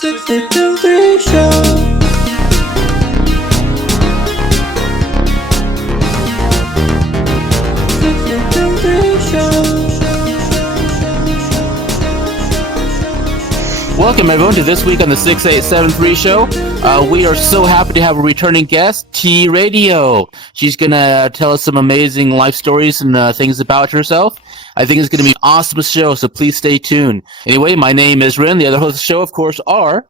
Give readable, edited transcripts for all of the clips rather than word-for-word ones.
683 show. Welcome everyone to this week on the 6873 show. We are so happy to have a returning guest, T Radio. She's gonna tell us some amazing life stories and things about herself. I think it's gonna be an awesome show, so please stay tuned. Anyway, my name is Rin. The other hosts of the show, of course, are...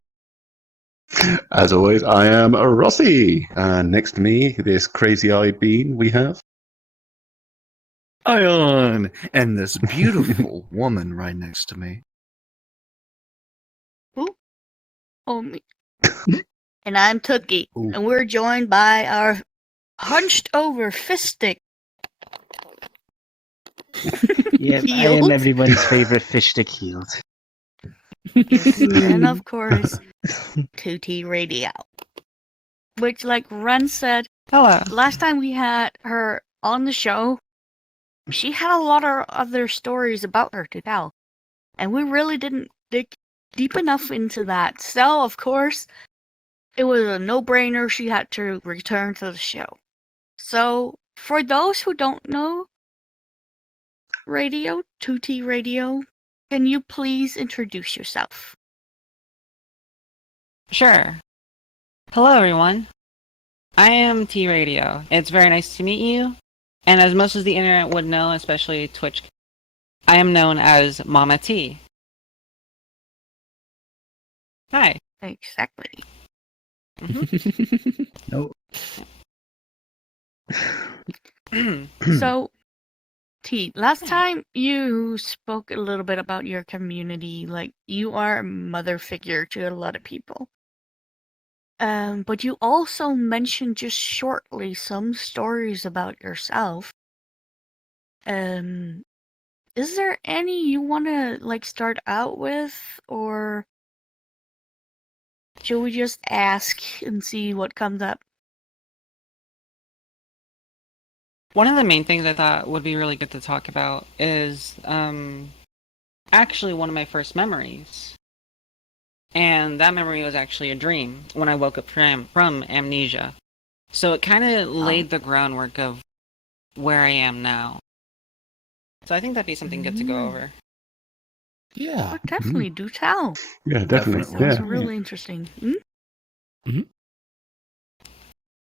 As always, I am Rossi. And next to me, this crazy-eyed being we have. Ion, and this beautiful woman right next to me. Oh, me. And I'm Tookie, Ooh. and we're joined by our hunched over fistic. Yep, I Healed. am everyone's favorite fish stick healed. And of course, 2T Radio. Which, like Ren said, Hello. last time we had her on the show, she had a lot of other stories about her to tell. And we really didn't dig deep enough into that. So, of course, it was a no-brainer she had to return to the show. So, for those who don't know, 2T Radio, can you please introduce yourself? Sure. Hello, everyone. I am T Radio. It's very nice to meet you. And as most of the internet would know, especially Twitch, I am known as Mama T. Hi. Exactly. No. So, T, last time you spoke a little bit about your community, like you are a mother figure to a lot of people. But you also mentioned just shortly some stories about yourself. Is there any you want to like start out with, or should we just ask and see what comes up? One of the main things I thought would be really good to talk about is actually one of my first memories. And that memory was actually a dream when I woke up from amnesia. So it kind of laid the groundwork of where I am now. So I think that'd be something good to go over. Yeah. Oh, definitely do tell. Yeah, definitely. Sounds Yeah. really interesting.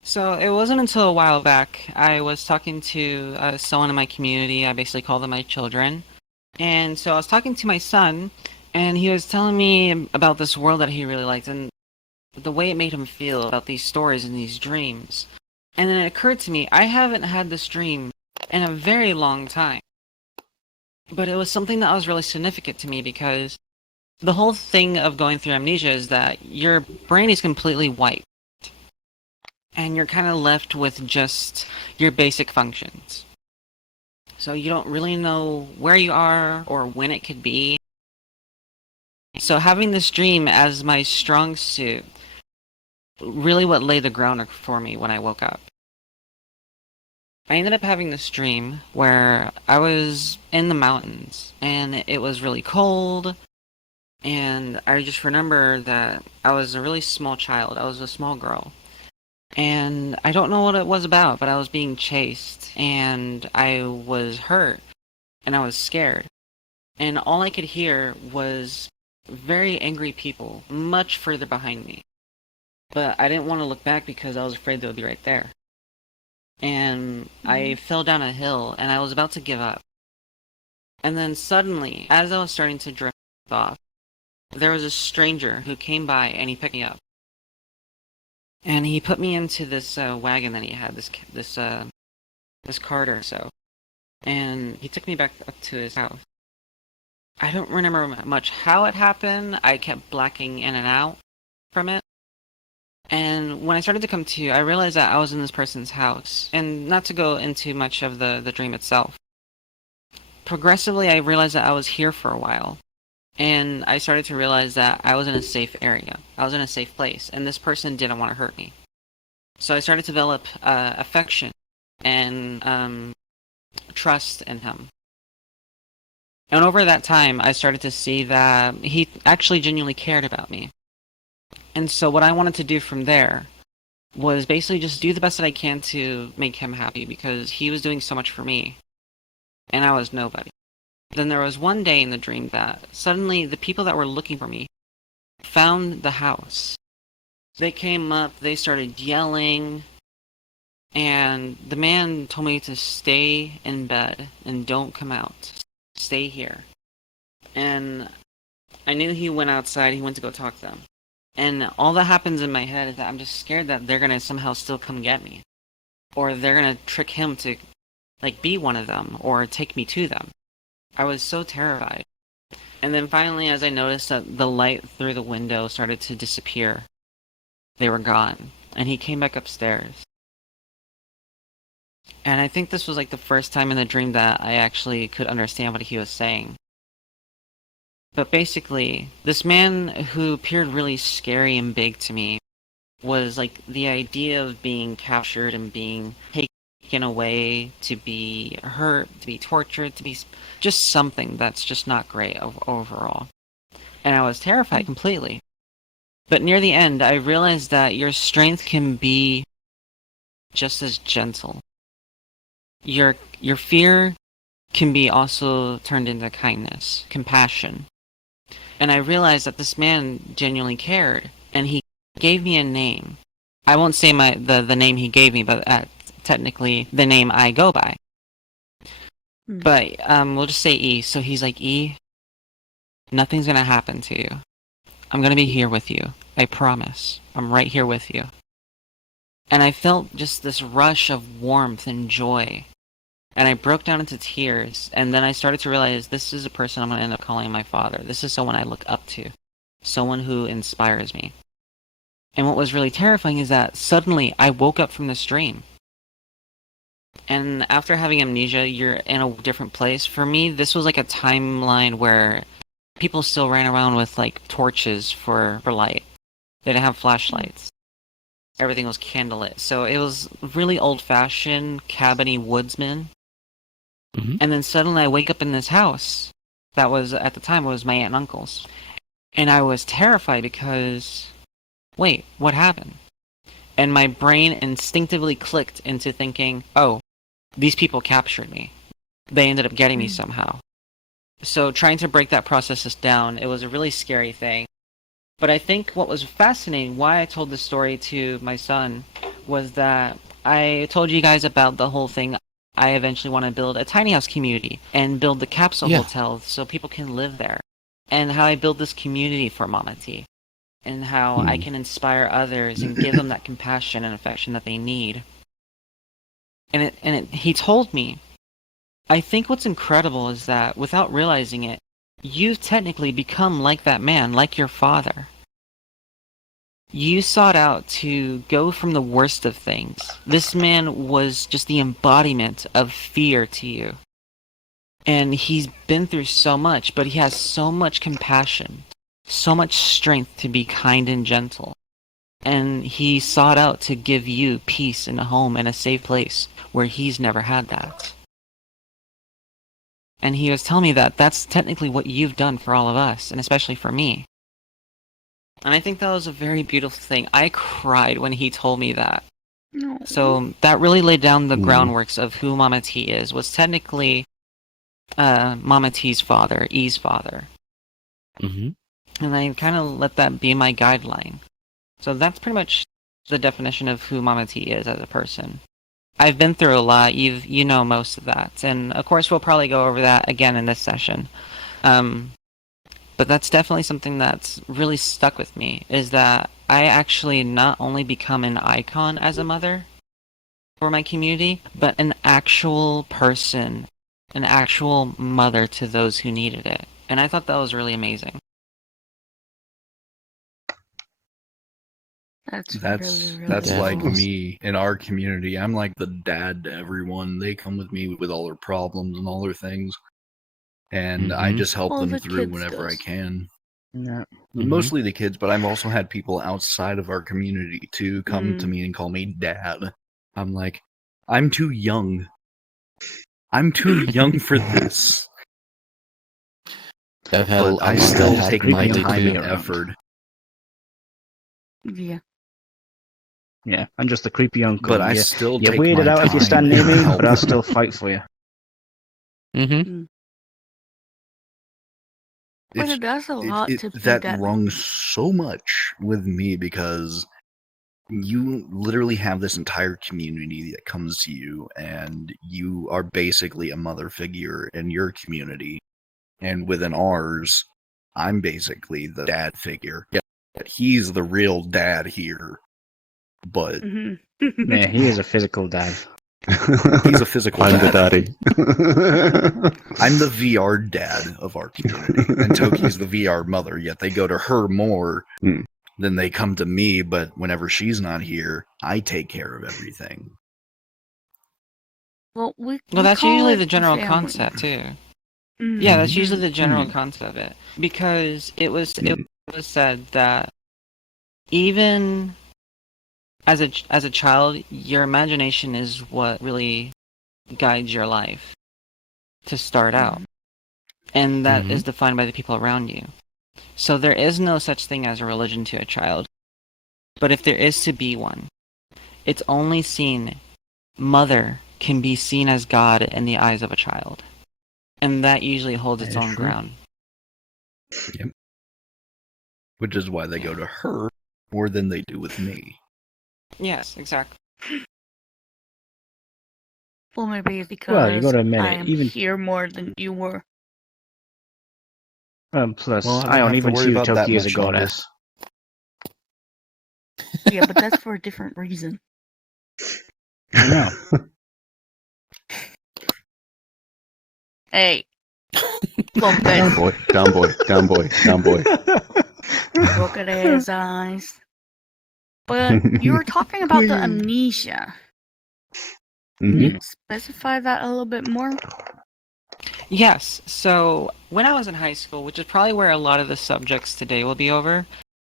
So it wasn't until a while back I was talking to someone in my community. I basically call them my children. And so I was talking to my son, and he was telling me about this world that he really liked and the way it made him feel about these stories and these dreams. And then it occurred to me, I haven't had this dream in a very long time. But it was something that was really significant to me because the whole thing of going through amnesia is that your brain is completely wiped. And you're kind of left with just your basic functions. So you don't really know where you are or when it could be. So having this dream as my strong suit really what laid the groundwork for me when I woke up. I ended up having this dream where I was in the mountains and it was really cold, and I just remember that I was a really small child. I was a small girl. And I don't know what it was about, but I was being chased and I was hurt and I was scared. And all I could hear was very angry people much further behind me. But I didn't want to look back because I was afraid they would be right there. And I fell down a hill and I was about to give up. And then suddenly, as I was starting to drift off, there was a stranger who came by and he picked me up. And he put me into this wagon that he had, this cart or so. And he took me back up to his house. I don't remember much how it happened. I kept blacking in and out from it. And when I started to come to, I realized that I was in this person's house. And not to go into much of the dream itself. Progressively, I realized that I was here for a while. And I started to realize that I was in a safe area. I was in a safe place. And this person didn't want to hurt me. So I started to develop affection and trust in him. And over that time, I started to see that he actually genuinely cared about me. And so what I wanted to do from there was basically just do the best that I can to make him happy because he was doing so much for me and I was nobody. Then there was one day in the dream that suddenly the people that were looking for me found the house. They came up, they started yelling, and the man told me to stay in bed and don't come out. Stay here. And I knew he went outside, he went to go talk to them. And all that happens in my head is that I'm just scared that they're gonna somehow still come get me. Or they're gonna trick him to, like, be one of them, or take me to them. I was so terrified. And then finally, as I noticed that the light through the window started to disappear, they were gone. And he came back upstairs. And I think this was like the first time in the dream that I actually could understand what he was saying. But basically, this man who appeared really scary and big to me was like the idea of being captured and being taken away, to be hurt, to be tortured, to be just something that's just not great overall. And I was terrified completely. But near the end, I realized that your strength can be just as gentle. Your fear can be also turned into kindness, compassion. And I realized that this man genuinely cared, and he gave me a name. I won't say the name he gave me, but technically the name I go by. But we'll just say E. So he's like, E, nothing's gonna happen to you. I'm gonna be here with you. I promise. I'm right here with you. And I felt just this rush of warmth and joy. And I broke down into tears, and then I started to realize this is a person I'm going to end up calling my father. This is someone I look up to. Someone who inspires me. And what was really terrifying is that suddenly I woke up from this dream. And after having amnesia, you're in a different place. For me, this was like a timeline where people still ran around with like torches for light. They didn't have flashlights. Everything was candlelit. So it was really old-fashioned, cabiny woodsman. Mhm. And then suddenly I wake up in this house that was, at the time, was my aunt and uncle's. And I was terrified because, wait, what happened? And my brain instinctively clicked into thinking, oh, these people captured me. They ended up getting me somehow. So trying to break that process down, it was a really scary thing. But I think what was fascinating, why I told this story to my son, was that I told you guys about the whole thing. I eventually want to build a tiny house community and build the capsule hotel so people can live there. And how I build this community for Mama T. And how I can inspire others and give them that compassion and affection that they need. He told me, I think what's incredible is that without realizing it, you've technically become like that man, like your father. You sought out to go from the worst of things. This man was just the embodiment of fear to you. And he's been through so much, but he has so much compassion, so much strength to be kind and gentle. And he sought out to give you peace and a home and a safe place where he's never had that. And he was telling me that that's technically what you've done for all of us, and especially for me. And I think that was a very beautiful thing. I cried when he told me that. No. So that really laid down the groundworks of who Mama T is. Was technically Mama T's father, E's father. Mm-hmm. And I kind of let that be my guideline. So that's pretty much the definition of who Mama T is as a person. I've been through a lot. You know most of that. And of course we'll probably go over that again in this session. But that's definitely something that's really stuck with me, is that I actually not only become an icon as a mother for my community, but an actual person, an actual mother to those who needed it. And I thought that was really amazing. That's really That's cool. like me in our community. I'm like the dad to everyone. They come with me with all their problems and all their things. And I just help All them the through kids whenever I does. can. Yeah. Mostly the kids, but I've also had people outside of our community to come to me and call me dad. I'm like, I'm too young. I'm too young for this. I've had, But I I've still had take my lately time too. and effort. Yeah. Yeah, I'm just a creepy uncle. But I you, still you're take weirded my out if you time stand near to me, help. but I'll still fight for you. Mm-hmm. But It's- it does a lot to that think rung so much with me because you literally have this entire community that comes to you, and you are basically a mother figure in your community. And within ours, I'm basically the dad figure. Yeah, he's the real dad here, but Yeah, he is a physical dad. he's a physical I'm the dad. daddy. I'm the VR dad of our community, and Toki's the VR mother, yet they go to her more Hmm. than they come to me, but whenever she's not here, I take care of everything. Well, we That's call usually it the a general family. concept too. Mhm. Yeah, that's usually the general Mhm. concept of it, because it was said that even as a child, your imagination is what really guides your life to start out, and that is defined by the people around you. So there is no such thing as a religion to a child, but if there is to be one, it's only seen. Mother can be seen as God in the eyes of a child, and that usually holds its That is own true. ground. Which is why they go to her more than they do with me. Yes, exactly. Well, maybe because Well, you gotta admit I it, am even- here more than you were. Plus, Well, I don't I don't have to even worry see about that Toki as a much longer. goddess. Yeah, but that's for a different reason. I know. Hey, focus. Down boy, down boy, down boy, down boy. Look at his eyes. But you were talking about the amnesia. Can Mhm. you specify that a little bit more? Yes, so when I was in high school, which is probably where a lot of the subjects today will be over,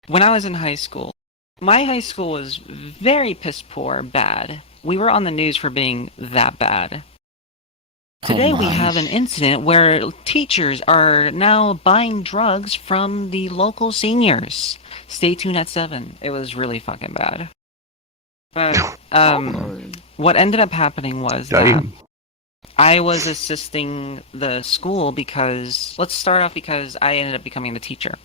when I was in high school, my high school was very piss poor, bad. We were on the news for being that bad. Today we have an incident where teachers are now buying drugs from the local seniors. Stay tuned at 7. It was really fucking bad. But what ended up happening was that Damn. I was assisting the school because let's start off because I ended up becoming the teacher.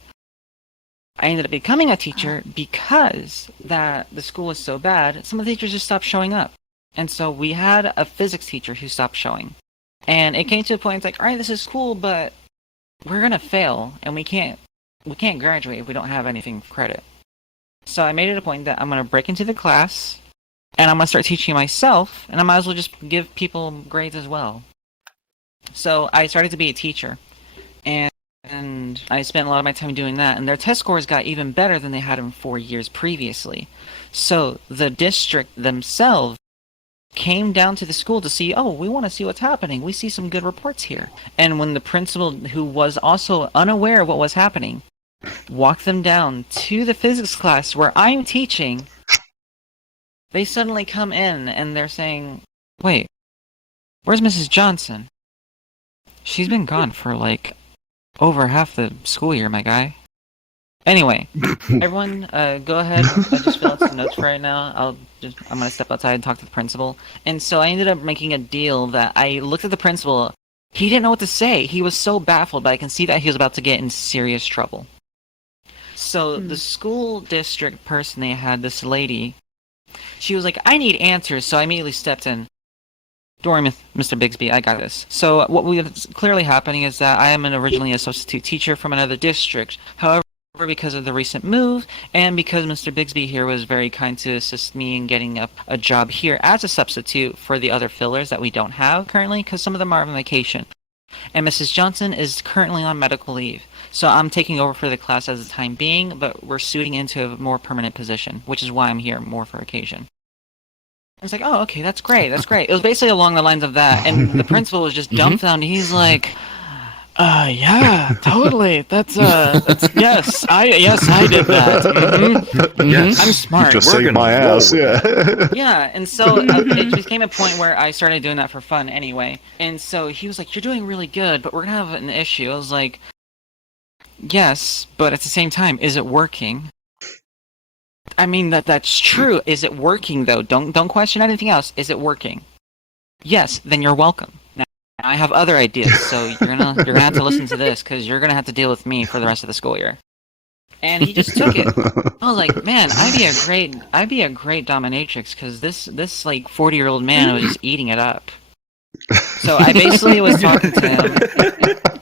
I ended up becoming a teacher because that the school was so bad, some of the teachers just stopped showing up. And so we had a physics teacher who stopped showing. And it came to a point, it's like, all right, this is cool, but we're gonna fail, and we can't graduate if we don't have anything for credit. So I made it a point that I'm gonna break into the class, and I'm gonna start teaching myself, and I might as well just give people grades as well. So I started to be a teacher, and I spent a lot of my time doing that, and their test scores got even better than they had in 4 years previously. So the district themselves came down to the school to see, oh, we want to see what's happening. We see some good reports here. And when the principal, who was also unaware of what was happening, walked them down to the physics class where I'm teaching, they suddenly come in and they're saying, wait, where's Mrs. Johnson? She's been gone for like over half the school year, my guy. Anyway, everyone, go ahead. I just fill out some notes for right now. I'm gonna step outside and talk to the principal. And so I ended up making a deal that I looked at the principal. He didn't know what to say. He was so baffled, but I can see that he was about to get in serious trouble. So the school district person, they had this lady. She was like, I need answers. So I immediately stepped in. Don't worry, Mr. Bigsby, I got this. So what was clearly happening is that I am originally a substitute teacher from another district. However, because of the recent move, and because Mr. Bigsby here was very kind to assist me in getting a job here as a substitute for the other fillers that we don't have currently, because some of them are on vacation. And Mrs. Johnson is currently on medical leave. So I'm taking over for the class as the time being, but we're suiting into a more permanent position, which is why I'm here more for occasion. It's like, oh, okay, that's great, that's great. It was basically along the lines of that, and the principal was just dumbfounded. He's like, yeah, totally. That's yes, I did that. Yes, I'm smart. You just We're saved gonna my roll ass, with yeah. Yeah, and so it became a point where I started doing that for fun anyway. And so he was like, "You're doing really good, but we're gonna have an issue." I was like, "Yes, but at the same time, is it working?" I mean that's true. Is it working though? Don't question anything else. Is it working? Yes, then you're welcome. Now I have other ideas, so you're gonna have to listen to this because you're gonna have to deal with me for the rest of the school year. And he just took it. I was like, man, I'd be a great dominatrix because this like 40-year-old man was just eating it up. So I basically was talking to him,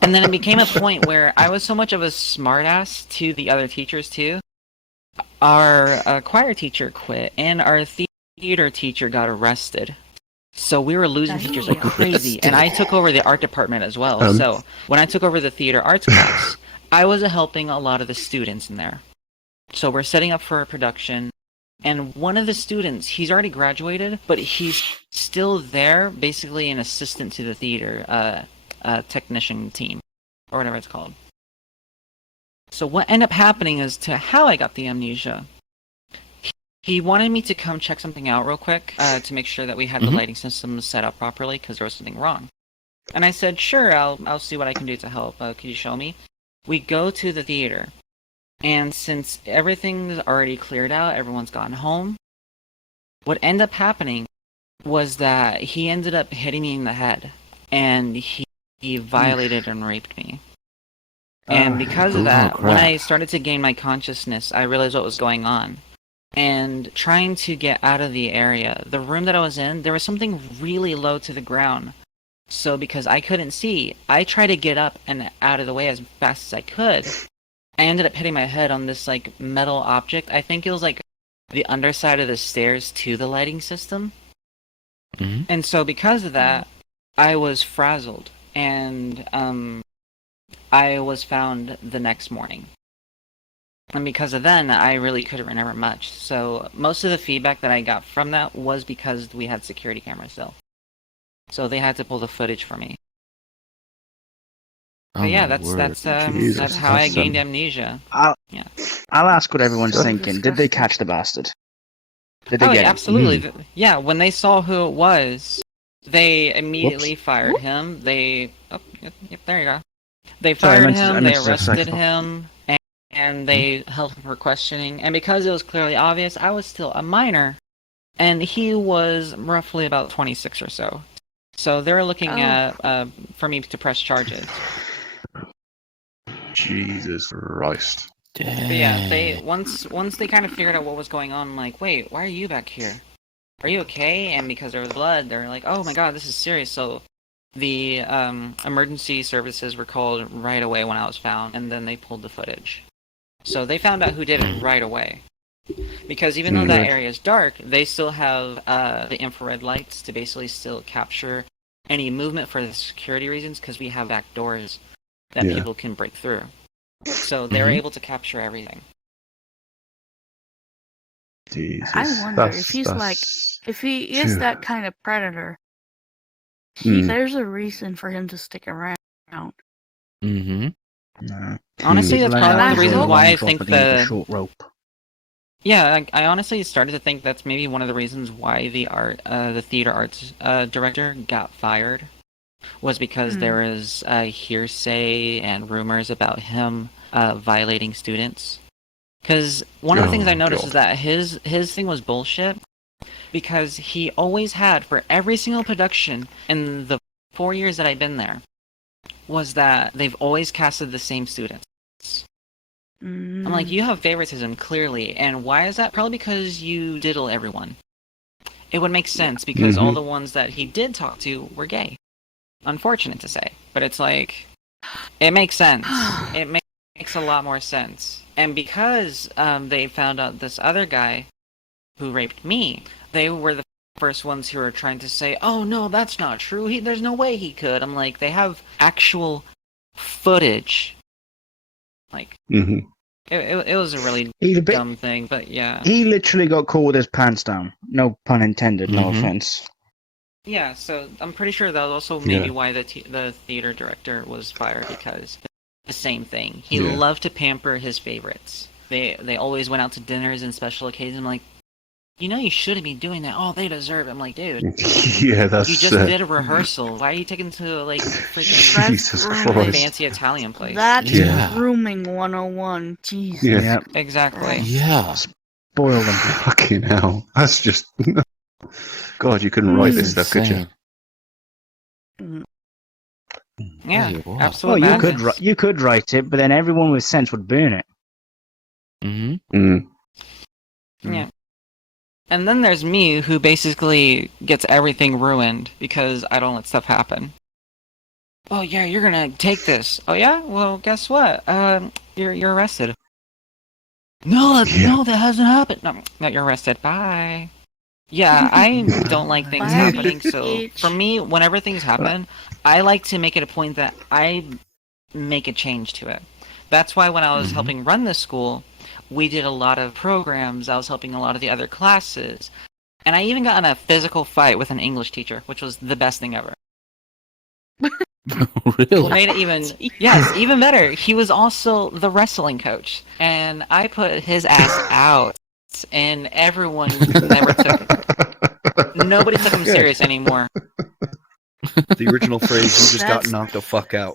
and then it became a point where I was so much of a smartass to the other teachers too. Our choir teacher quit, and our theater teacher got arrested. So we were losing teachers like crazy, and I took over the art department as well. So when I took over the theater arts class, I was helping a lot of the students in there. So we're setting up for a production, and one of the students, he's already graduated, but he's still there, basically an assistant to the theater technician team, or whatever it's called. So what ended up happening is to how I got the amnesia. He wanted me to come check something out real quick to make sure that we had the lighting system set up properly because there was something wrong. And I said, sure, I'll see what I can do to help. Could you show me? We go to the theater. And since everything's already cleared out, everyone's gone home, what ended up happening was that he ended up hitting me in the head. And he violated and raped me. And because of that, when I started to gain my consciousness, I realized what was going on. And trying to get out of the area, the room that I was in, there was something really low to the ground. So because I couldn't see, I tried to get up and out of the way as fast as I could. I ended up hitting my head on this like metal object. I think it was like the underside of the stairs to the lighting system. And so because of that, I was frazzled. And I was found the next morning. And because of then, I really couldn't remember much. So most of the feedback that I got from that was because we had security cameras still. So they had to pull the footage for me. But yeah, that's how I gained amnesia. I'll ask what everyone's thinking. Did they catch the bastard? Did they get him? Absolutely. Yeah, when they saw who it was, they immediately fired him. There you go. They fired him, they arrested him, and they held him for questioning. And because it was clearly obvious, I was still a minor, and he was roughly about 26 or so. So they were looking at for me to press charges. Jesus Christ. But yeah, they once they kind of figured out what was going on, I'm like, wait, why are you back here? Are you okay? And because there was blood, they're like, oh my god, this is serious. So the emergency services were called right away when I was found, and then they pulled the footage. So they found out who did it right away. Because even though that area is dark, they still have the infrared lights to basically still capture any movement for the security reasons, because we have back doors that people can break through. So they were able to capture everything. Jesus. I wonder if he's if he is that kind of predator, there's a reason for him to stick around. Mm-hmm. No. Honestly, that's probably the reason why I think the short rope. Yeah, I honestly started to think that's maybe one of the reasons why the theater arts director got fired, was because there was hearsay and rumors about him violating students. Because one of the things I noticed is that his thing was bullshit, because he always had, for every single production in the 4 years that I've been there, was that they've always casted the same students. I'm like, you have favoritism, clearly, and why is that? Probably because you diddle everyone. It would make sense, because all the ones that he did talk to were gay. Unfortunate to say, but it's like, it makes sense. It makes a lot more sense. And because they found out this other guy who raped me, they were the first ones who were trying to say, oh no, that's not true, there's no way he could. I'm like, they have actual footage. Like, it was a really dumb thing, but yeah. He literally got caught with his pants down. No pun intended, no offense. Yeah, so I'm pretty sure that was also maybe why the theater director was fired, because the same thing. He loved to pamper his favorites. They always went out to dinners and special occasions. I'm like, you shouldn't be doing that. Oh, they deserve it. I'm like, dude. Yeah, that's. You just did a rehearsal. Why are you taking to like freaking Jesus Christ. fancy Italian place? That's grooming 101. Jeez. Yeah. Exactly. Yeah. Boil them. Fucking hell. That's just... God, you couldn't write this stuff, could you? Yeah, Hey, wow. absolute Well, madness. you could write it, but then everyone with sense would burn it. Mm-hmm. Mm. Yeah. And then there's me, who basically gets everything ruined because I don't let stuff happen. Oh yeah, you're gonna take this. Oh yeah? Well, guess what? You're arrested. No, that hasn't happened. No, you're arrested. Bye. Yeah, I don't like things Bye, happening, so bitch. for me, whenever things happen, I like to make it a point that I make a change to it. That's why when I was helping run this school, we did a lot of programs, I was helping a lot of the other classes, and I even got in a physical fight with an English teacher, which was the best thing ever. What Really? made it even better, he was also the wrestling coach, and I put his ass out, and everyone nobody took him serious anymore. The original phrase, you just got That's- knocked the fuck out.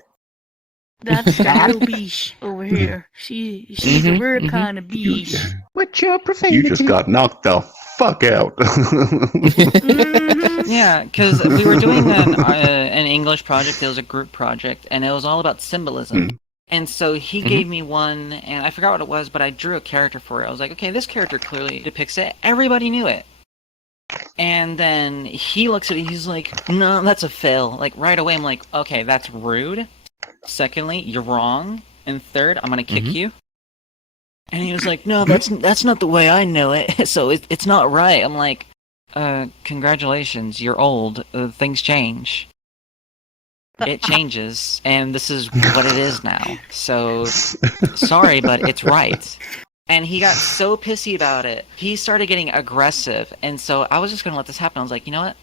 That's the real beesh over here. She's a real kind of beesh. What's your profanity? You just got knocked the fuck out. Mhm. Yeah, because we were doing an English project. It was a group project, and it was all about symbolism. And so he gave me one, and I forgot what it was, but I drew a character for it. I was like, okay, this character clearly depicts it. Everybody knew it. And then he looks at it, he's like, no, that's a fail. Like, right away, I'm like, okay, that's rude. Secondly, you're wrong. And third, I'm gonna kick you. And he was like, no, that's not the way I know it, so it's not right. I'm like, congratulations, you're old. Things change. It changes, and this is what it is now. So, sorry, but it's right. And he got so pissy about it, he started getting aggressive, and so I was just gonna let this happen. I was like, you know what?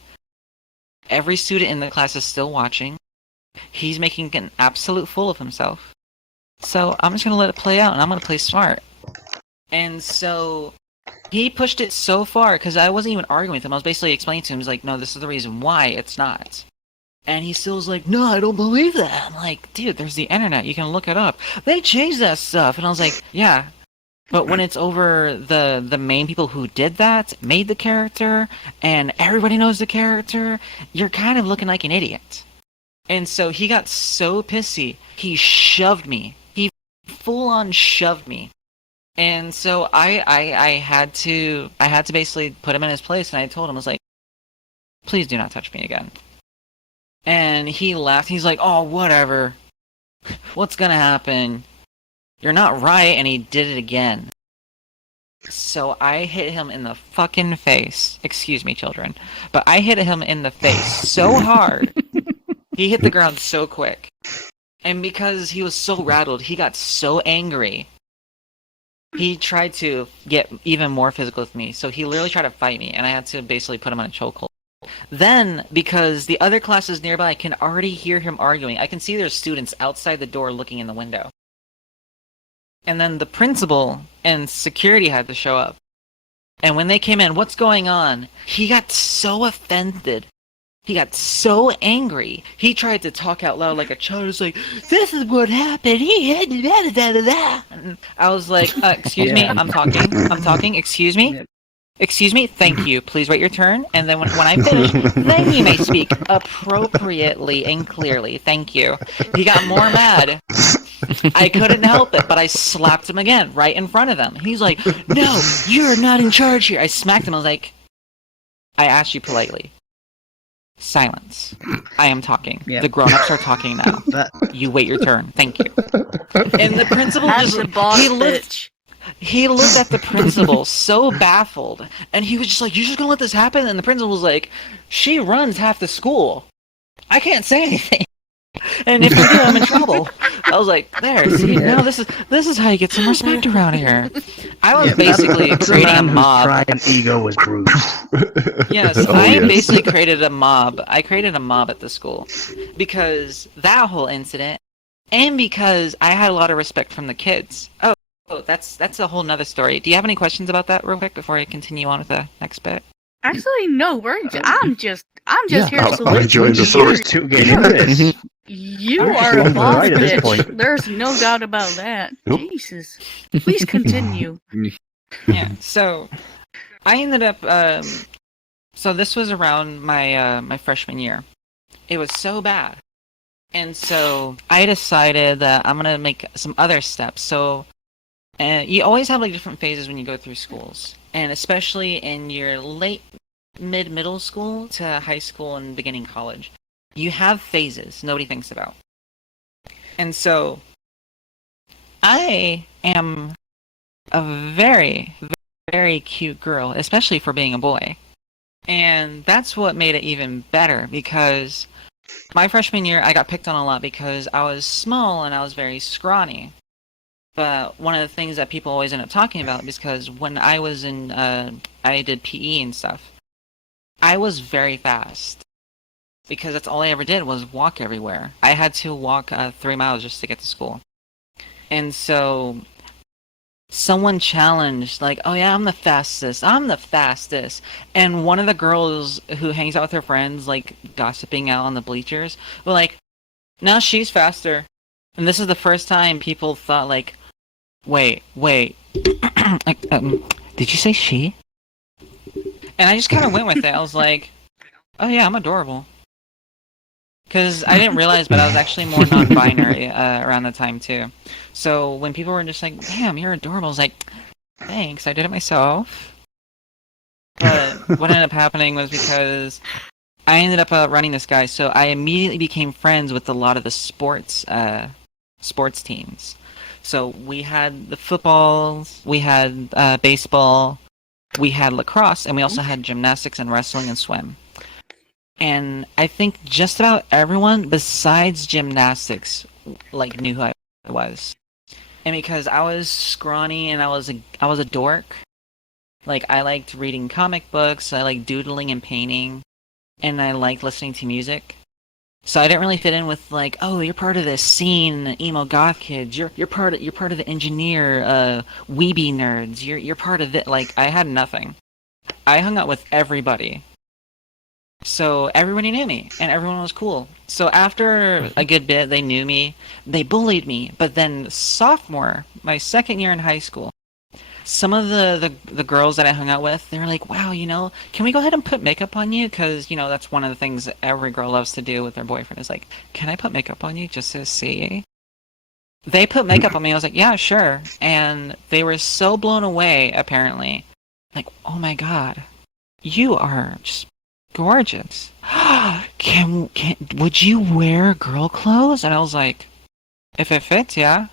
Every student in the class is still watching. He's making an absolute fool of himself. So I'm just gonna let it play out, and I'm gonna play smart. And so he pushed it so far, because I wasn't even arguing with him. I was basically explaining to him, he's like, no, this is the reason why it's not. And he still was like, no, I don't believe that. I'm like, dude, there's the internet. You can look it up. They changed that stuff. And I was like, yeah. But when it's over the main people who did that, made the character, and everybody knows the character, you're kind of looking like an idiot. And so he got so pissy, he shoved me. He full-on shoved me. And so I had to basically put him in his place, and I told him, I was like, please do not touch me again. And he laughed. He's like, oh, whatever. What's gonna happen? You're not right. And he did it again. So I hit him in the fucking face. Excuse me, children. But I hit him in the face so hard. He hit the ground so quick. And because he was so rattled, he got so angry. He tried to get even more physical with me. So he literally tried to fight me. And I had to basically put him on a chokehold. Then, because the other classes nearby can already hear him arguing, I can see there's students outside the door looking in the window. And then the principal and security had to show up. And when they came in, what's going on? He got so offended. He got so angry. He tried to talk out loud like a child. He was like, this is what happened. He had da-da-da-da-da. And I was like, excuse me, I'm talking, excuse me. Excuse me, thank you. Please wait your turn, and then when I finish, then you may speak appropriately and clearly. Thank you. He got more mad. I couldn't help it, but I slapped him again, right in front of him. He's like, no, you're not in charge here. I smacked him. I was like, I asked you politely. Silence. I am talking. Yep. The grown-ups are talking now. You wait your turn. Thank you. And the principal That's just the boss bitch. He looked at the principal so baffled, and he was just like, "You're just gonna let this happen?" And the principal was like, "She runs half the school. I can't say anything, and if you do, I'm in trouble." I was like, "There, see, now this is how you get some respect around here." I was basically creating a mob. Pride and ego was bruised. Yes, Oh, I yes. basically created a mob. I created a mob at the school because that whole incident, and because I had a lot of respect from the kids. Oh, that's a whole nother story. Do you have any questions about that real quick before I continue on with the next bit? Actually, no. I'm just Yeah, here to I'm enjoying the story. To get into this. You I'm are a actually boss right at this bitch. point. There's no doubt about that. Nope. Jesus. Please continue. Yeah. So I ended up. So this was around my my freshman year. It was so bad, and so I decided that I'm gonna make some other steps. So you always have like different phases when you go through schools, and especially in your late middle school to high school and beginning college, you have phases nobody thinks about. And so I am a very, very cute girl, especially for being a boy. And that's what made it even better because my freshman year I got picked on a lot because I was small and I was very scrawny. But one of the things that people always end up talking about is because when I was in, I did PE and stuff, I was very fast because that's all I ever did was walk everywhere. I had to walk 3 miles just to get to school. And so someone challenged, like, oh yeah, I'm the fastest. I'm the fastest. And one of the girls who hangs out with her friends, like, gossiping out on the bleachers, were like, no, she's faster. And this is the first time people thought, like, wait. like, did you say she? And I just kind of went with it. I was like, oh yeah, I'm adorable. Because I didn't realize, but I was actually more non-binary around the time too. So when people were just like, damn, you're adorable, I was like, thanks, I did it myself. But what ended up happening was because I ended up running this guy, so I immediately became friends with a lot of the sports teams. So we had the football, we had baseball, we had lacrosse, and we also had gymnastics and wrestling and swim. And I think just about everyone besides gymnastics like knew who I was. And because I was scrawny and I was a dork, like I liked reading comic books, I liked doodling and painting, and I liked listening to music. So I didn't really fit in with like, oh, you're part of the scene, emo goth kids. You're part of the engineer, weeby nerds. You're part of it. Like I had nothing. I hung out with everybody. So everybody knew me, and everyone was cool. So after a good bit, they knew me. They bullied me. But then sophomore, my second year in high school, some of the girls that I hung out with, they were like, wow, can we go ahead and put makeup on you? Because, that's one of the things that every girl loves to do with their boyfriend is like, can I put makeup on you just to see? They put makeup on me. I was like, yeah, sure. And they were so blown away, apparently. Like, oh my god, you are just gorgeous. Would you wear girl clothes? And I was like, if it fits, yeah.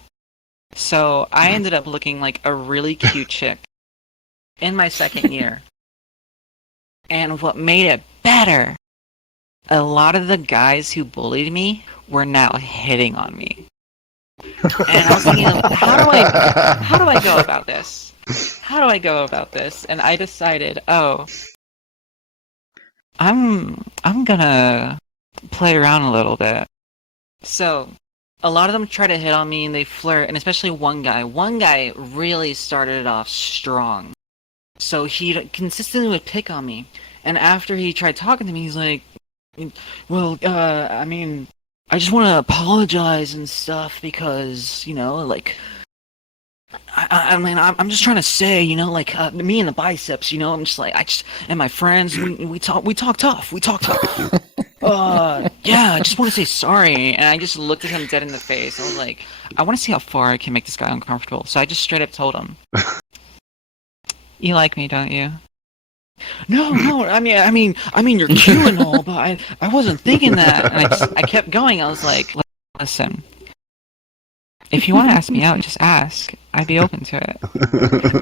So I ended up looking like a really cute chick in my second year. And what made it better, a lot of the guys who bullied me were now hitting on me. And I was thinking, how do I go about this? How do I go about this? And I decided, I'm gonna play around a little bit. So a lot of them try to hit on me and they flirt, and especially one guy. One guy really started it off strong. So he consistently would pick on me. And after he tried talking to me, he's like, well, I just want to apologize and stuff because, like, I'm just trying to say, me and the biceps, I'm just like, and my friends, we talk tough. Yeah, I just want to say sorry. And I just looked at him dead in the face. I was like, I want to see how far I can make this guy uncomfortable. So I just straight up told him, you like me, don't you? No, I mean, you're cute and all, but I wasn't thinking that. And I kept going. I was like, listen, if you want to ask me out, just ask. I'd be open to it.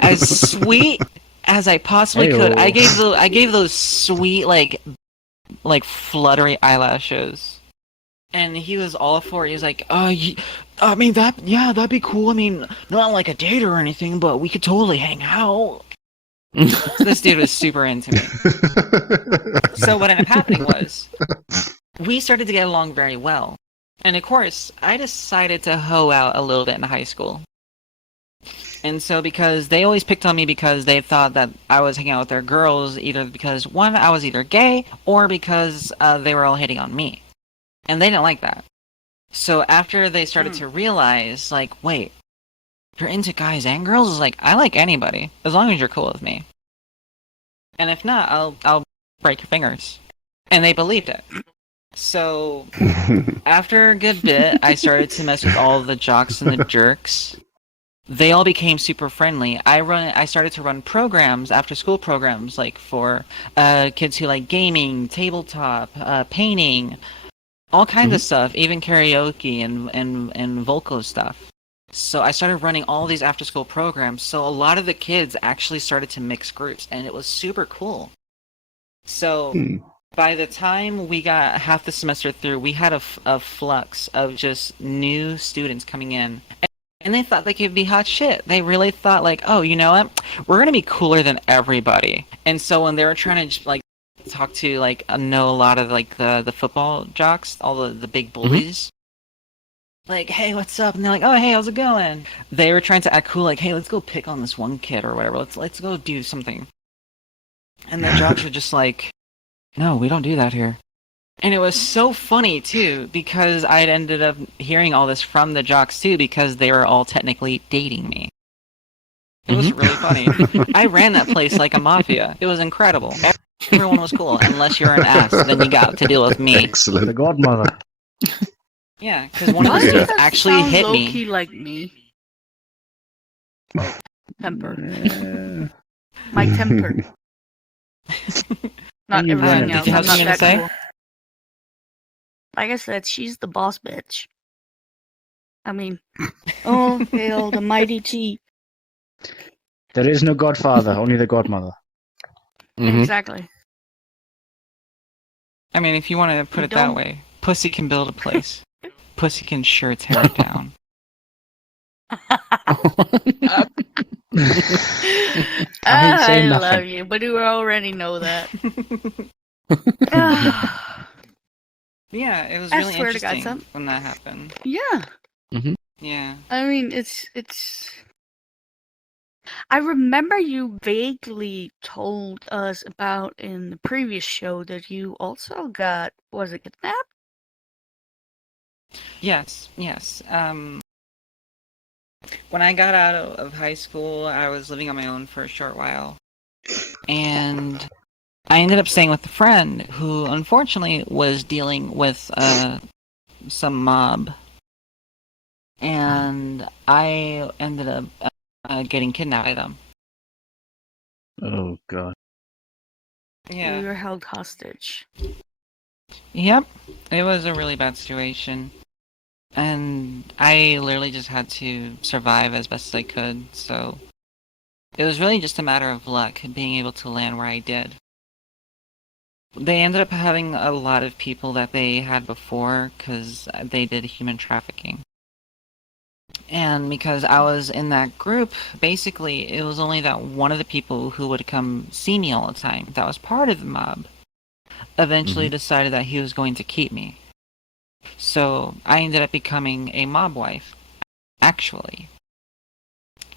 As sweet as I possibly could. I gave those sweet, like fluttery eyelashes. And he was all for it. He was like, that'd be cool. I mean, not like a date or anything, but we could totally hang out. So this dude was super into me. So what ended up happening was, we started to get along very well. And of course, I decided to hoe out a little bit in high school. And so because they always picked on me because they thought that I was hanging out with their girls, either because, one, I was either gay, or because they were all hitting on me. And they didn't like that. So after they started to realize, like, wait, you're into guys and girls? I was like, I like anybody as long as you're cool with me. And if not, I'll break your fingers. And they believed it. So after a good bit, I started to mess with all the jocks and the jerks. They all became super friendly. I started to run programs, after school programs, like for kids who like gaming, tabletop, painting, all kinds of stuff, even karaoke and vocal stuff. So I started running all these after school programs. So a lot of the kids actually started to mix groups, and it was super cool. So by the time we got half the semester through, we had a flux of just new students coming in. And they thought they could be hot shit. They really thought, like, oh, you know what? We're going to be cooler than everybody. And so when they were trying to, like, talk to, like, know a lot of, like, the football jocks, all the big bullies, like, hey, what's up? And they're like, oh, hey, how's it going? They were trying to act cool, like, hey, let's go pick on this one kid or whatever. Let's go do something. And the jocks were just like, no, we don't do that here. And it was so funny, too, because I'd ended up hearing all this from the jocks, too, because they were all technically dating me. It was really funny. I ran that place like a mafia. It was incredible. Everyone was cool, unless you're an ass, then you got to deal with me. Excellent. The godmother. Yeah, because one of the Why does students that actually sound hit low-key me. like me? Temper. My temper. Not You everything run it. else. Did you have I'm not something to that say? cool. Like I said, she's the boss bitch. I mean, oh, hail the mighty T. There is no godfather, only the godmother. Exactly. I mean, if you want to put You it that don't- way, pussy can build a place. Pussy can sure tear it down. I ain't saying love nothing. you, but you already know that. Yeah, it was I really swear to God, interesting when that happened. Yeah. Yeah. I mean, it's. I remember you vaguely told us about in the previous show that you also got, was it kidnapped? Yes, yes. When I got out of high school, I was living on my own for a short while. And I ended up staying with a friend who, unfortunately, was dealing with some mob. And I ended up getting kidnapped by them. Oh, God. Yeah. You were held hostage. Yep. It was a really bad situation. And I literally just had to survive as best as I could, so it was really just a matter of luck being able to land where I did. They ended up having a lot of people that they had before because they did human trafficking. And because I was in that group, basically it was only that one of the people who would come see me all the time, that was part of the mob, eventually decided that he was going to keep me. So I ended up becoming a mob wife, actually.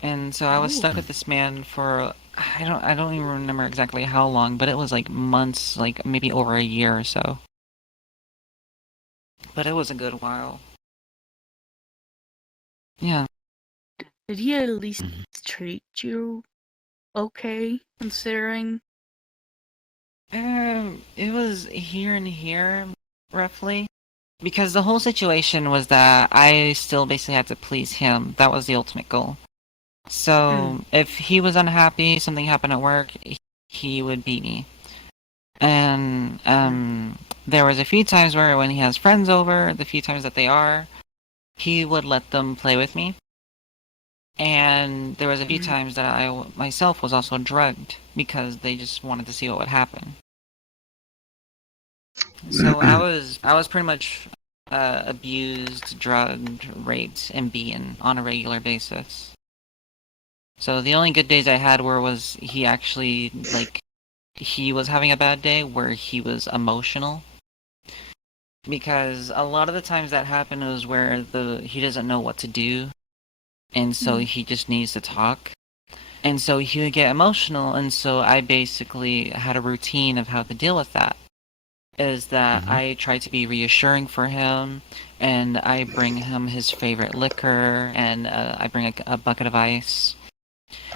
And so I was stuck with this man for I don't even remember exactly how long, but it was like months, like maybe over a year or so. But it was a good while. Yeah. Did he at least treat you okay, considering? It was here and here, roughly. Because the whole situation was that I still basically had to please him. That was the ultimate goal. So if he was unhappy, something happened at work, he would beat me. And there was a few times where when he has friends over, the few times that they are, he would let them play with me. And there was a few times that I myself was also drugged because they just wanted to see what would happen. So I was pretty much abused, drugged, raped, and beaten on a regular basis. So the only good days I had was he actually, like, he was having a bad day where he was emotional. Because a lot of the times that happened was where he doesn't know what to do, and so he just needs to talk. And so he would get emotional, and so I basically had a routine of how to deal with that. is that I try to be reassuring for him, and I bring him his favorite liquor, and I bring a bucket of ice.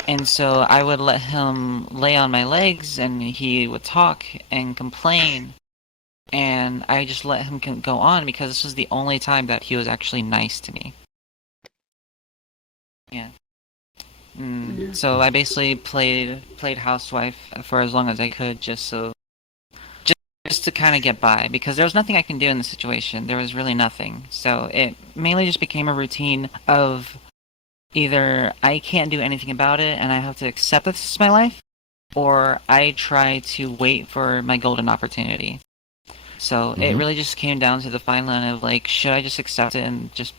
And so I would let him lay on my legs, and he would talk and complain. And I just let him go on because this was the only time that he was actually nice to me. Yeah. So I basically played housewife for as long as I could, just to kind of get by, because there was nothing I can do in the situation. There was really nothing. So it mainly just became a routine of either I can't do anything about it and I have to accept that this is my life, or I try to wait for my golden opportunity. So it really just came down to the fine line of like, should I just accept it and just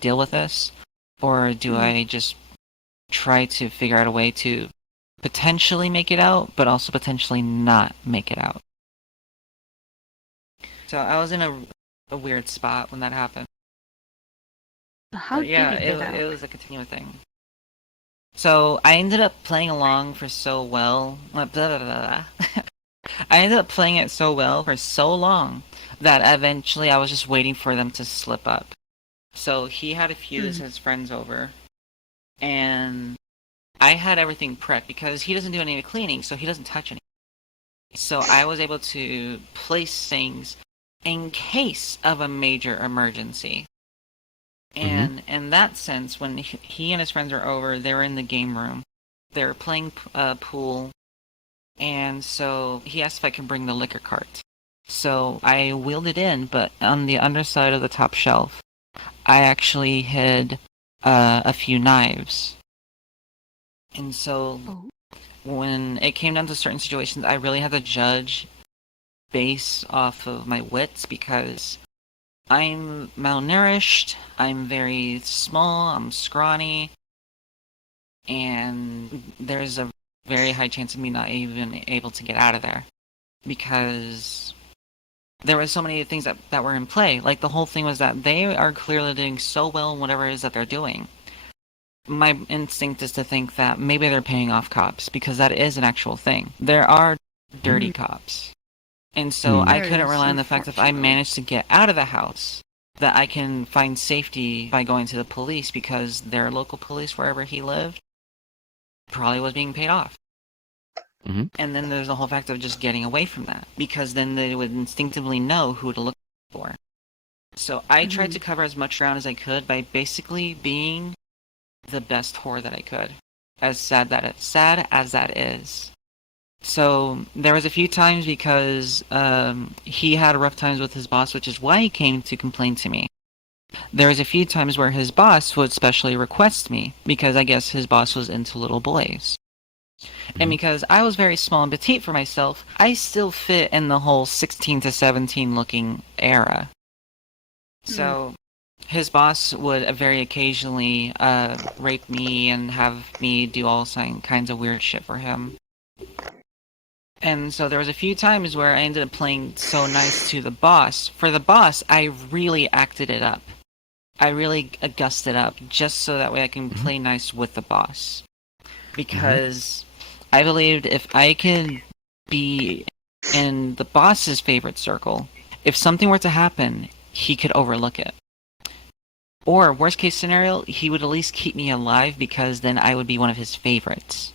deal with this? Or do I just try to figure out a way to potentially make it out, but also potentially not make it out? So I was in a weird spot when that happened. How did you get out? It was a continuing thing. So I ended up playing along for so well. Blah, blah, blah, blah. I ended up playing it so well for so long that eventually I was just waiting for them to slip up. So he had a few of his friends over, and I had everything prepped because he doesn't do any of the cleaning, so he doesn't touch anything. So I was able to place things in case of a major emergency. And in that sense, when he and his friends were over, they were in the game room. They were playing pool. And so he asked if I could bring the liquor cart. So I wheeled it in, but on the underside of the top shelf, I actually hid a few knives. And so when it came down to certain situations, I really had to judge based off of my wits, because I'm malnourished, I'm very small, I'm scrawny, and there's a very high chance of me not even able to get out of there, because there were so many things that were in play. Like, the whole thing was that they are clearly doing so well in whatever it is that they're doing. My instinct is to think that maybe they're paying off cops, because that is an actual thing. There are dirty cops. And so I couldn't rely on the fact that if I managed to get out of the house, that I can find safety by going to the police, because their local police, wherever he lived, probably was being paid off. And then there's the whole fact of just getting away from that, because then they would instinctively know who to look for. So I tried to cover as much ground as I could by basically being the best whore that I could, as sad as that is. So there was a few times, because he had rough times with his boss, which is why he came to complain to me. There was a few times where his boss would specially request me, because I guess his boss was into little boys. And because I was very small and petite for myself, I still fit in the whole 16 to 17 looking era. So his boss would very occasionally rape me and have me do all kinds of weird shit for him. And so there was a few times where I ended up playing so nice to the boss. For the boss, I really acted it up. I really gussed it up, just so that way I can play nice with the boss. Because I believed if I could be in the boss's favorite circle, if something were to happen, he could overlook it. Or, worst case scenario, he would at least keep me alive, because then I would be one of his favorites.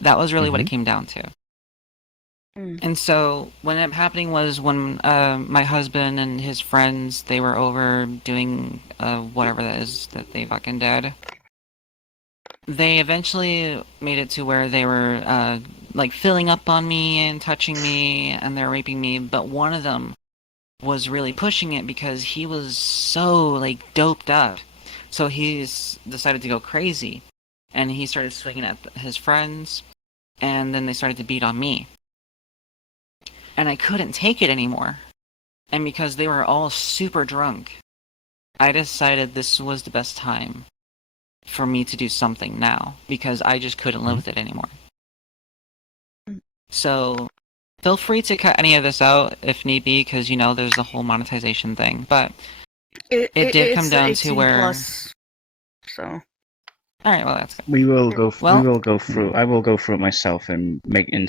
That was really what it came down to. And so what ended up happening was, when my husband and his friends, they were over doing whatever that is that they fucking did, they eventually made it to where they were like filling up on me and touching me, and they're raping me. But one of them was really pushing it, because he was so like doped up. So he's decided to go crazy, and he started swinging at his friends, and then they started to beat on me. And I couldn't take it anymore. And because they were all super drunk, I decided this was the best time for me to do something now, because I just couldn't live with it anymore. So feel free to cut any of this out if need be, because, you know, there's the whole monetization thing. But it did come down to where... Plus, so... Alright, well, that's good. We will go. Well- we will go through. I will go through it myself and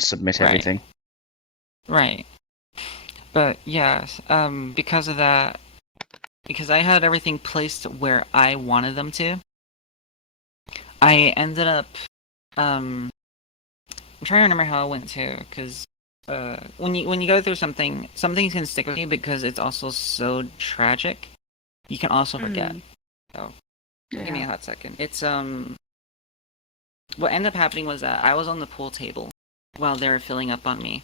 submit Right. everything. Right. But yeah, because of that, because I had everything placed where I wanted them to, I ended up, I'm trying to remember how I went to, because when you go through something, something can stick with you because it's also so tragic. You can also forget. So give me a hot second. It's what ended up happening was that I was on the pool table while they were filling up on me,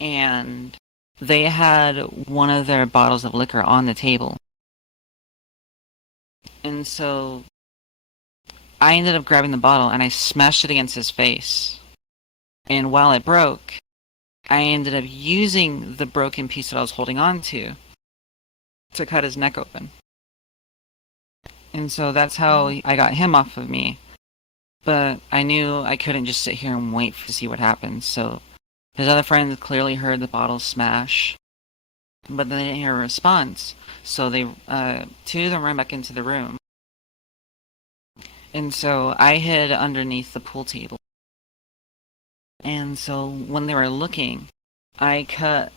and they had one of their bottles of liquor on the table, and so I ended up grabbing the bottle and I smashed it against his face. And while it broke, I ended up using the broken piece that I was holding on to cut his neck open. And so that's how I got him off of me. But I knew I couldn't just sit here and wait to see what happened. So his other friends clearly heard the bottle smash, but they didn't hear a response. So they, two of them ran back into the room. And so I hid underneath the pool table. And so when they were looking, I cut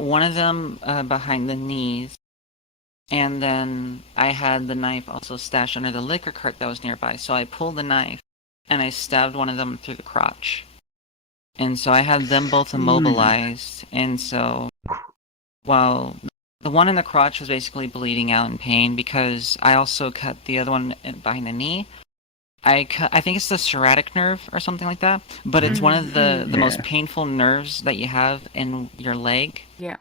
one of them behind the knees, and then I had the knife also stashed under the liquor cart that was nearby. So I pulled the knife and I stabbed one of them through the crotch. And so I had them both immobilized. And so while the one in the crotch was basically bleeding out in pain, because I also cut the other one behind the knee. I think it's the sciatic nerve or something like that, but it's one of the most painful nerves that you have in your leg. Yeah.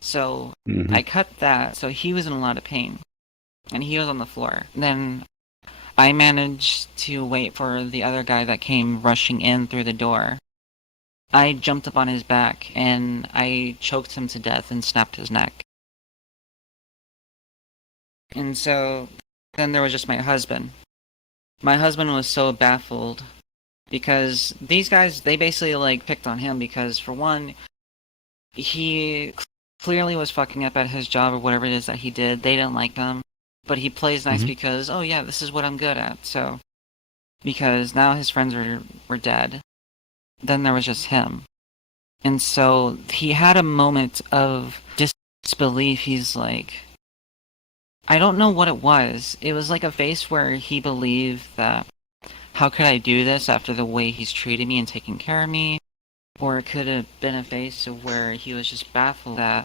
So I cut that, so he was in a lot of pain, and he was on the floor. Then I managed to wait for the other guy that came rushing in through the door. I jumped up on his back, and I choked him to death and snapped his neck. And so then there was just my husband. My husband was so baffled because these guys, they basically like picked on him because, for one, he clearly was fucking up at his job or whatever it is that he did. They didn't like him, but he plays nice because, oh yeah, this is what I'm good at. So because now his friends were dead, then there was just him. And so he had a moment of disbelief. He's like, I don't know what it was. It was like a face where he believed that, how could I do this after the way he's treated me and taking care of me? Or it could have been a face of where he was just baffled that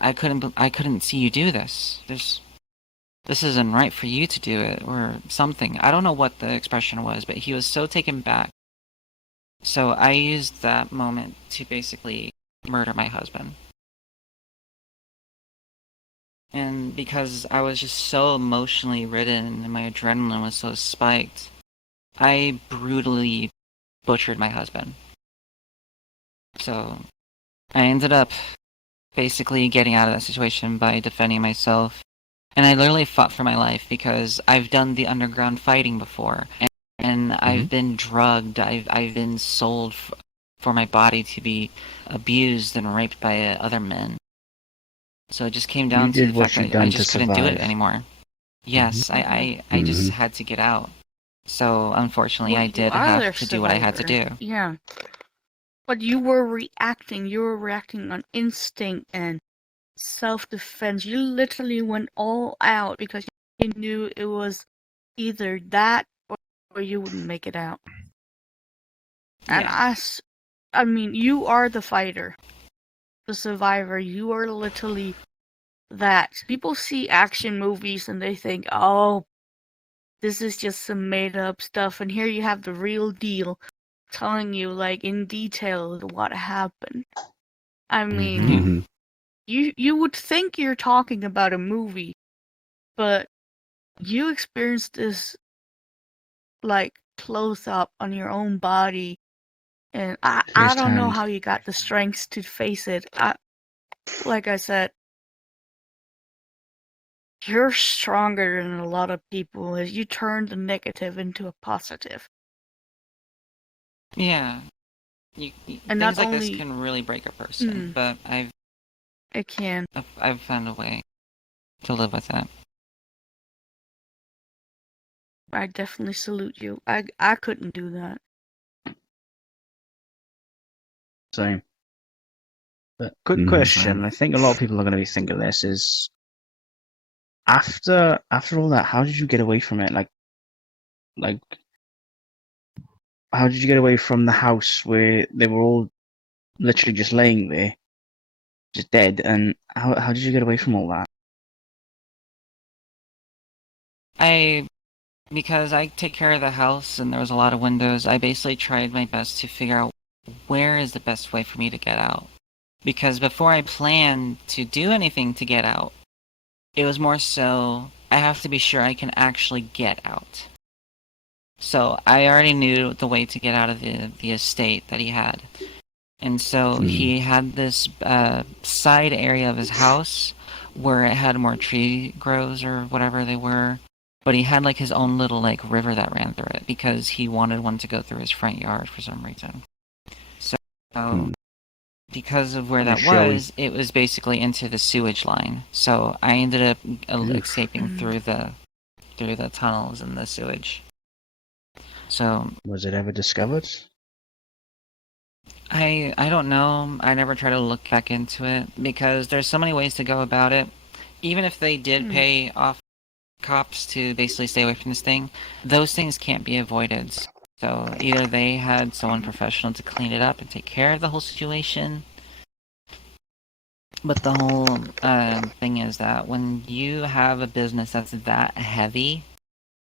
I couldn't see you do this. This isn't right for you to do it, or something. I don't know what the expression was, but he was so taken back. So I used that moment to basically murder my husband. And because I was just so emotionally ridden and my adrenaline was so spiked, I brutally butchered my husband. So I ended up basically getting out of that situation by defending myself. And I literally fought for my life because I've done the underground fighting before. And I've been drugged. I've been sold for my body to be abused and raped by other men. So it just came down to the fact that I just couldn't do it anymore. Yes, I just had to get out. So unfortunately, I did have to do what I had to do. Yeah. But you were reacting. You were reacting on instinct and self-defense. You literally went all out because you knew it was either that or you wouldn't make it out. And I mean, you are the fighter, the survivor. You are literally that. People see action movies and they think, oh, this is just some made-up stuff. And here you have the real deal telling you, like, in detail what happened. I mean, you would think you're talking about a movie, but you experienced this, like, close up on your own body. And I don't know how you got the strength to face it. Like I said, you're stronger than a lot of people as you turn the negative into a positive. Yeah. And things like this can really break a person, but It can. I've found a way to live with that. I definitely salute you. I couldn't do that. Same. But quick question. I think a lot of people are going to be thinking this is after all that, how did you get away from it? Like how did you get away from the house where they were all literally just laying there, just dead? And how did you get away from all that? Because I take care of the house and there was a lot of windows, I basically tried my best to figure out where is the best way for me to get out. Because before I planned to do anything to get out, it was more so I have to be sure I can actually get out. So I already knew the way to get out of the estate that he had. And so he had this side area of his house where it had more tree grows or whatever they were. But he had like his own little like river that ran through it because he wanted one to go through his front yard for some reason. So because of where that was, it was basically into the sewage line. So I ended up escaping through the tunnels and the sewage. So Was it ever discovered? I don't know. I never try to look back into it because there's so many ways to go about it. Even if they did pay off cops to basically stay away from this thing, those things can't be avoided. So either they had someone professional to clean it up and take care of the whole situation. But the whole thing is that when you have a business that's that heavy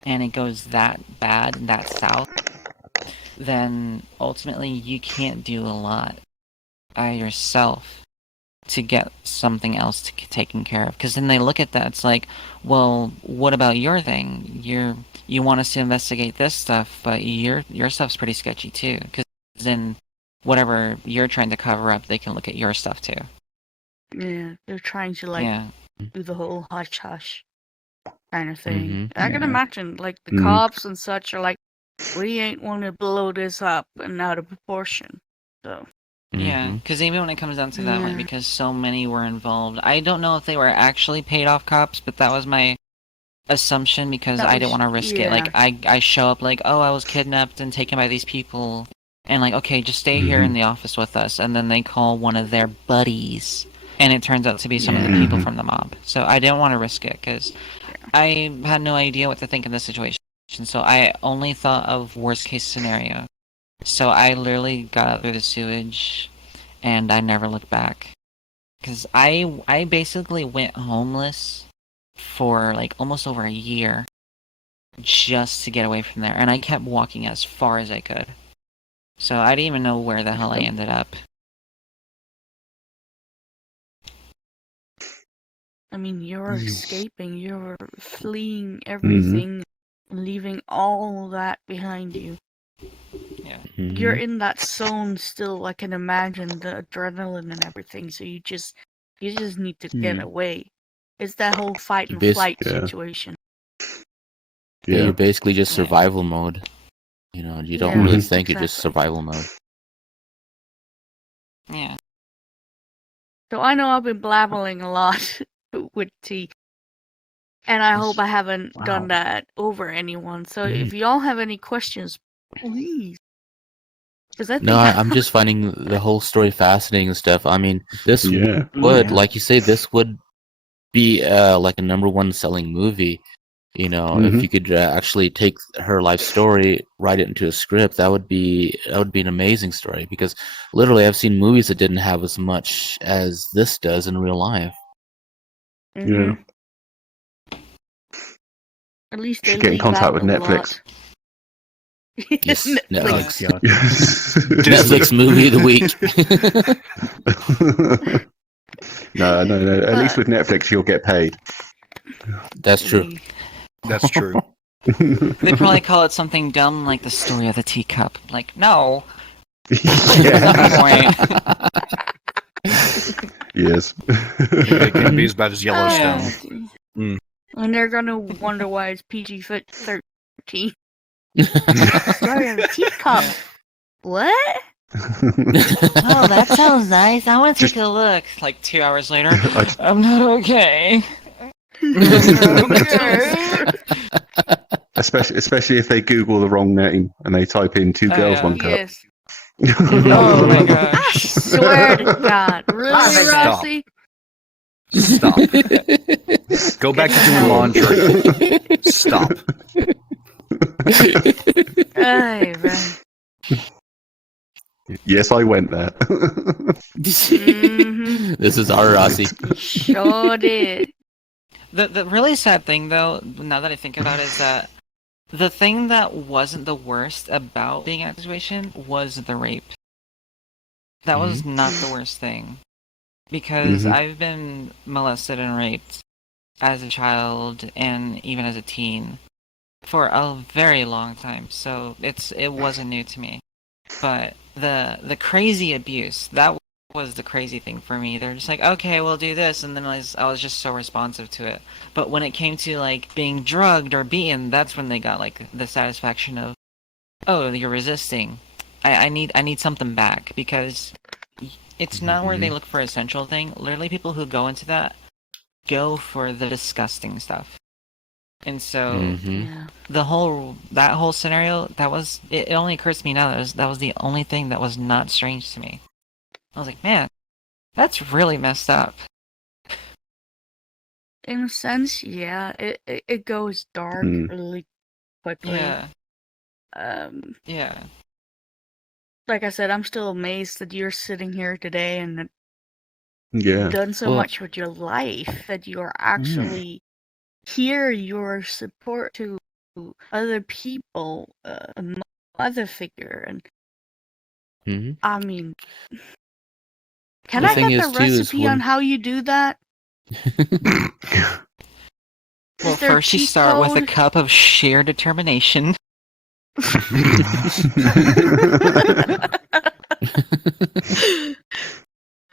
and it goes that bad and that south, then ultimately you can't do a lot yourself to get something else taken care of. Because then they look at that, it's like, well, what about your thing? You want us to investigate this stuff, but your stuff's pretty sketchy too. Because then whatever you're trying to cover up, they can look at your stuff too. Yeah, they're trying to do the whole hush hush kind of thing. I can imagine like the cops and such are like, we ain't want to blow this up and out of proportion. So. Yeah, because even when it comes down to that one, because so many were involved, I don't know if they were actually paid off cops, but that was my assumption because I didn't want to risk it. Like, I show up like, oh, I was kidnapped and taken by these people, and like, okay, just stay here in the office with us, and then they call one of their buddies, and it turns out to be some of the people from the mob. So I didn't want to risk it because I had no idea what to think in this situation, so I only thought of worst case scenario. So I literally got out through the sewage, and I never looked back. Because I basically went homeless for like almost over a year just to get away from there. And I kept walking as far as I could. So I didn't even know where the hell I ended up. I mean, you're escaping, you're fleeing everything, leaving all that behind you. Yeah. You're in that zone still. I can imagine the adrenaline and everything. So you just need to get away. It's that whole fight and flight situation. Yeah, you're basically just survival mode. You know, you don't really think you're just survival mode. Yeah. So I know I've been blabbling a lot with T, and I hope I haven't done that over anyone. So if y'all have any questions, please. I'm just finding the whole story fascinating and stuff. I mean, this would, like you say, this would be like a #1 selling movie. You know, if you could actually take her life story, write it into a script, that would be an amazing story. Because literally, I've seen movies that didn't have as much as this does in real life. Yeah. At least they get in contact with Netflix. Yes, Netflix. Netflix movie of the week. No. At least with Netflix, you'll get paid. That's true. That's true. They probably call it something dumb like the story of the teacup. Like, no. Yes. It can be as bad as Yellowstone. And they're gonna wonder why it's PG-13. Story of the teacup. What? Oh, that sounds nice. I want to take a look. Like 2 hours later, I'm not okay. Especially if they Google the wrong name and they type in two girls, one cup. Yes. Oh my I gosh. swear to God. Really, Stop. Rossi? Stop. Go back to doing laundry. Stop. Ay, right. Yes, I went there. Mhm. This is our Rossi. Sure did. The really sad thing, though, now that I think about it, is that the thing that wasn't the worst about being in that situation was the rape. That was not the worst thing. Because Mhm. I've been molested and raped as a child and even as a teen for a very long time, so it wasn't new to me. But the crazy abuse, that was the crazy thing for me. They're just like, okay, we'll do this, and then I was just so responsive to it. But when it came to like being drugged or beaten, that's when they got like the satisfaction of, oh, you're resisting. I need something back, because it's not where they look for a central thing. Literally, people who go into that go for the disgusting stuff. And so Mhm. Yeah. that whole scenario, it only occurs to me now that was the only thing that was not strange to me. I was like, man, that's really messed up. In a sense, yeah. It goes dark Mm. really quickly. Yeah, Um, yeah. like I said, I'm still amazed that you're sitting here today and Yeah. done so Well- much with your life that you are actually here. Your support to other people, a mother figure, and Mhm. I mean, can The I thing get is, the too, is recipe on when- how you do that? Well, Is there a first you cheat start with a code? cup of sheer determination.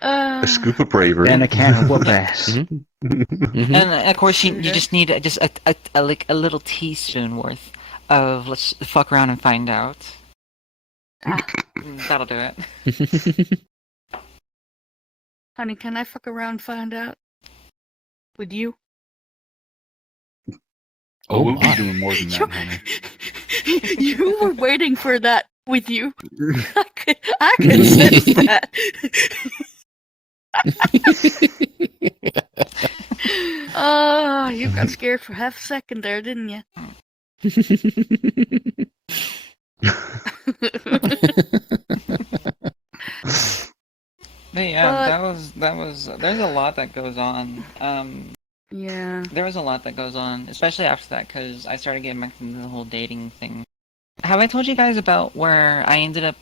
A scoop of bravery. Then a can of what best. Mhm. Mhm. And of course, you Okay. just need just like a little teaspoon worth of let's fuck around and find out. Ah, That'll do it. honey, can I fuck around and find out? With you? Oh we'll be my. doing more than that, honey. You were waiting for that with you. I could sense that. Oh, you got scared for half a second there, didn't you? But yeah, But- that was. There's a lot that goes on. Yeah. There was a lot that goes on, especially after that, because I started getting back into the whole dating thing. Have I told you guys about where I ended up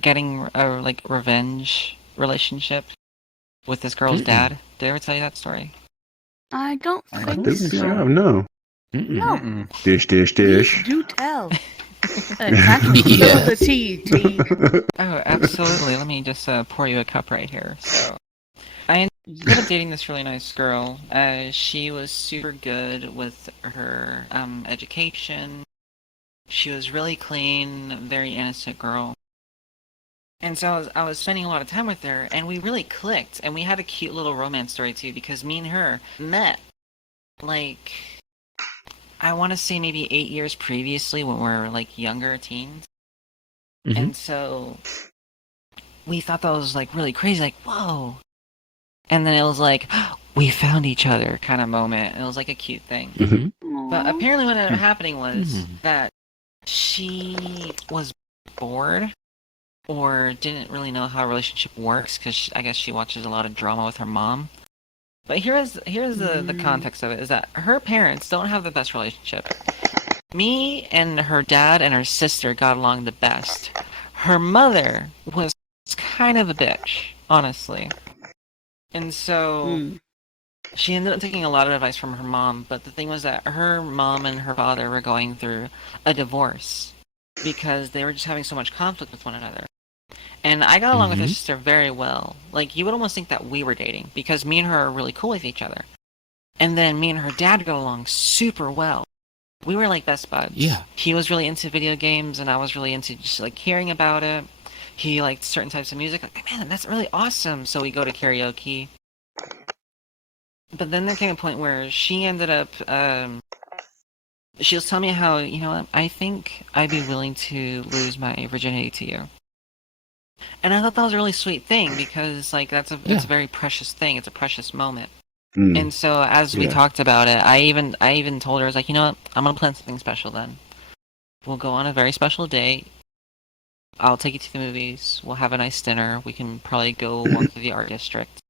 getting a like revenge relationship with this girl's Mm-mm. dad? Did I ever tell you that story? I don't I think Don't think so. you have, no. Mm-mm. No. Mm-mm. Dish, dish, Please dish. do tell. Actually, spill the Yes. tea. Oh, absolutely. Let me just pour you a cup right here. So, I ended up dating this really nice girl. She was super good with her education. She was really clean, very innocent girl. And so I was spending a lot of time with her, and we really clicked, and we had a cute little romance story too, because me and her met, like, I want to say maybe 8 years previously when we were, like, younger teens. Mhm. And so we thought that was, like, really crazy, like, whoa. And then it was like, we found each other kind of moment. It was like a cute thing. Mhm. But Aw. apparently what ended up happening was Mhm. that she was bored or didn't really know how a relationship works because I guess she watches a lot of drama with her mom. But here's the context of it, is that her parents don't have the best relationship. Me and her dad and her sister got along the best. Her mother was kind of a bitch, honestly. And so Hmm. she ended up taking a lot of advice from her mom, but the thing was that her mom and her father were going through a divorce because they were just having so much conflict with one another. And I got along with her Mhm. sister very well. Like, you would almost think that we were dating because me and her are really cool with each other. And then me and her dad got along super well. We were like best buds. Yeah. He was really into video games and I was really into just like hearing about it. He liked certain types of music. Like, man, that's really awesome. So we go to karaoke. But then there came a point where she ended up she was telling me how, you know what, I think I'd be willing to lose my virginity to you. And I thought that was a really sweet thing because, like, it's a very precious thing. It's a precious moment. Mm. And so as we Yeah. talked about it, I even told her, I was like, you know what, I'm gonna plan something special then. We'll go on a very special date. I'll take you to the movies. We'll have a nice dinner. We can probably go walk through the art district.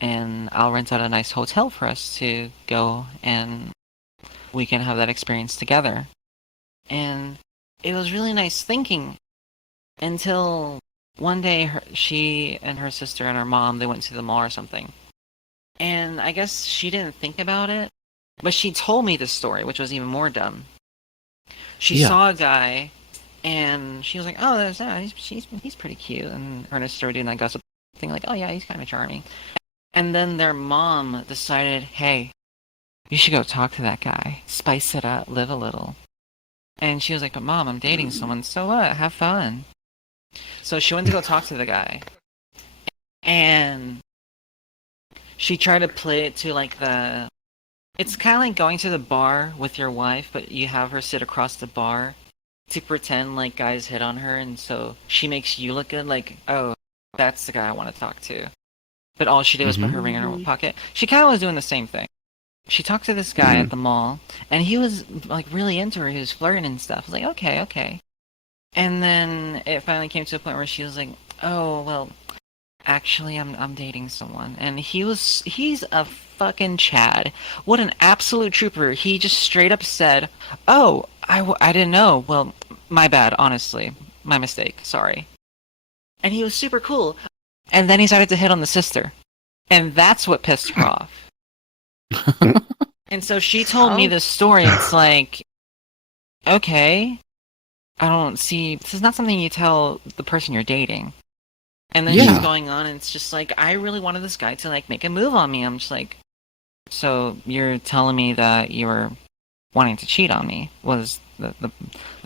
And I'll rent out a nice hotel for us to go and we can have that experience together. And it was really nice thinking until one day she and her sister and her mom, they went to the mall or something. And I guess she didn't think about it, but she told me this story, which was even more dumb. She saw a guy, and she was like, "Oh, there's that. He's pretty cute." And her started doing that gossip thing, like, "Oh yeah, he's kind of charming." And then their mom decided, "Hey, you should go talk to that guy, spice it up, live a little." And she was like, "But mom, I'm dating someone. So what? Have fun." So she went to go talk to the guy, and she tried to play it to like the. It's kind of like going to the bar with your wife, but you have her sit across the bar to pretend like guys hit on her, and so she makes you look good, like, oh, that's the guy I want to talk to. But all she did was put her ring in her pocket. She kind of was doing the same thing. She talked to this guy at the mall, and he was like really into her. He was flirting and stuff. I was like, okay, okay. And then it finally came to a point where she was like, oh, well, actually, I'm dating someone. And he's a fucking Chad. What an absolute trooper. He just straight up said, oh, I didn't know. Well, my bad, honestly. My mistake. Sorry. And he was super cool. And then he started to hit on the sister. And that's what pissed her off. And so she told me this story. It's like, okay, I don't see. This is not something you tell the person you're dating. And then she's going on, and it's just like, I really wanted this guy to like make a move on me. I'm just like, so you're telling me that you were wanting to cheat on me was the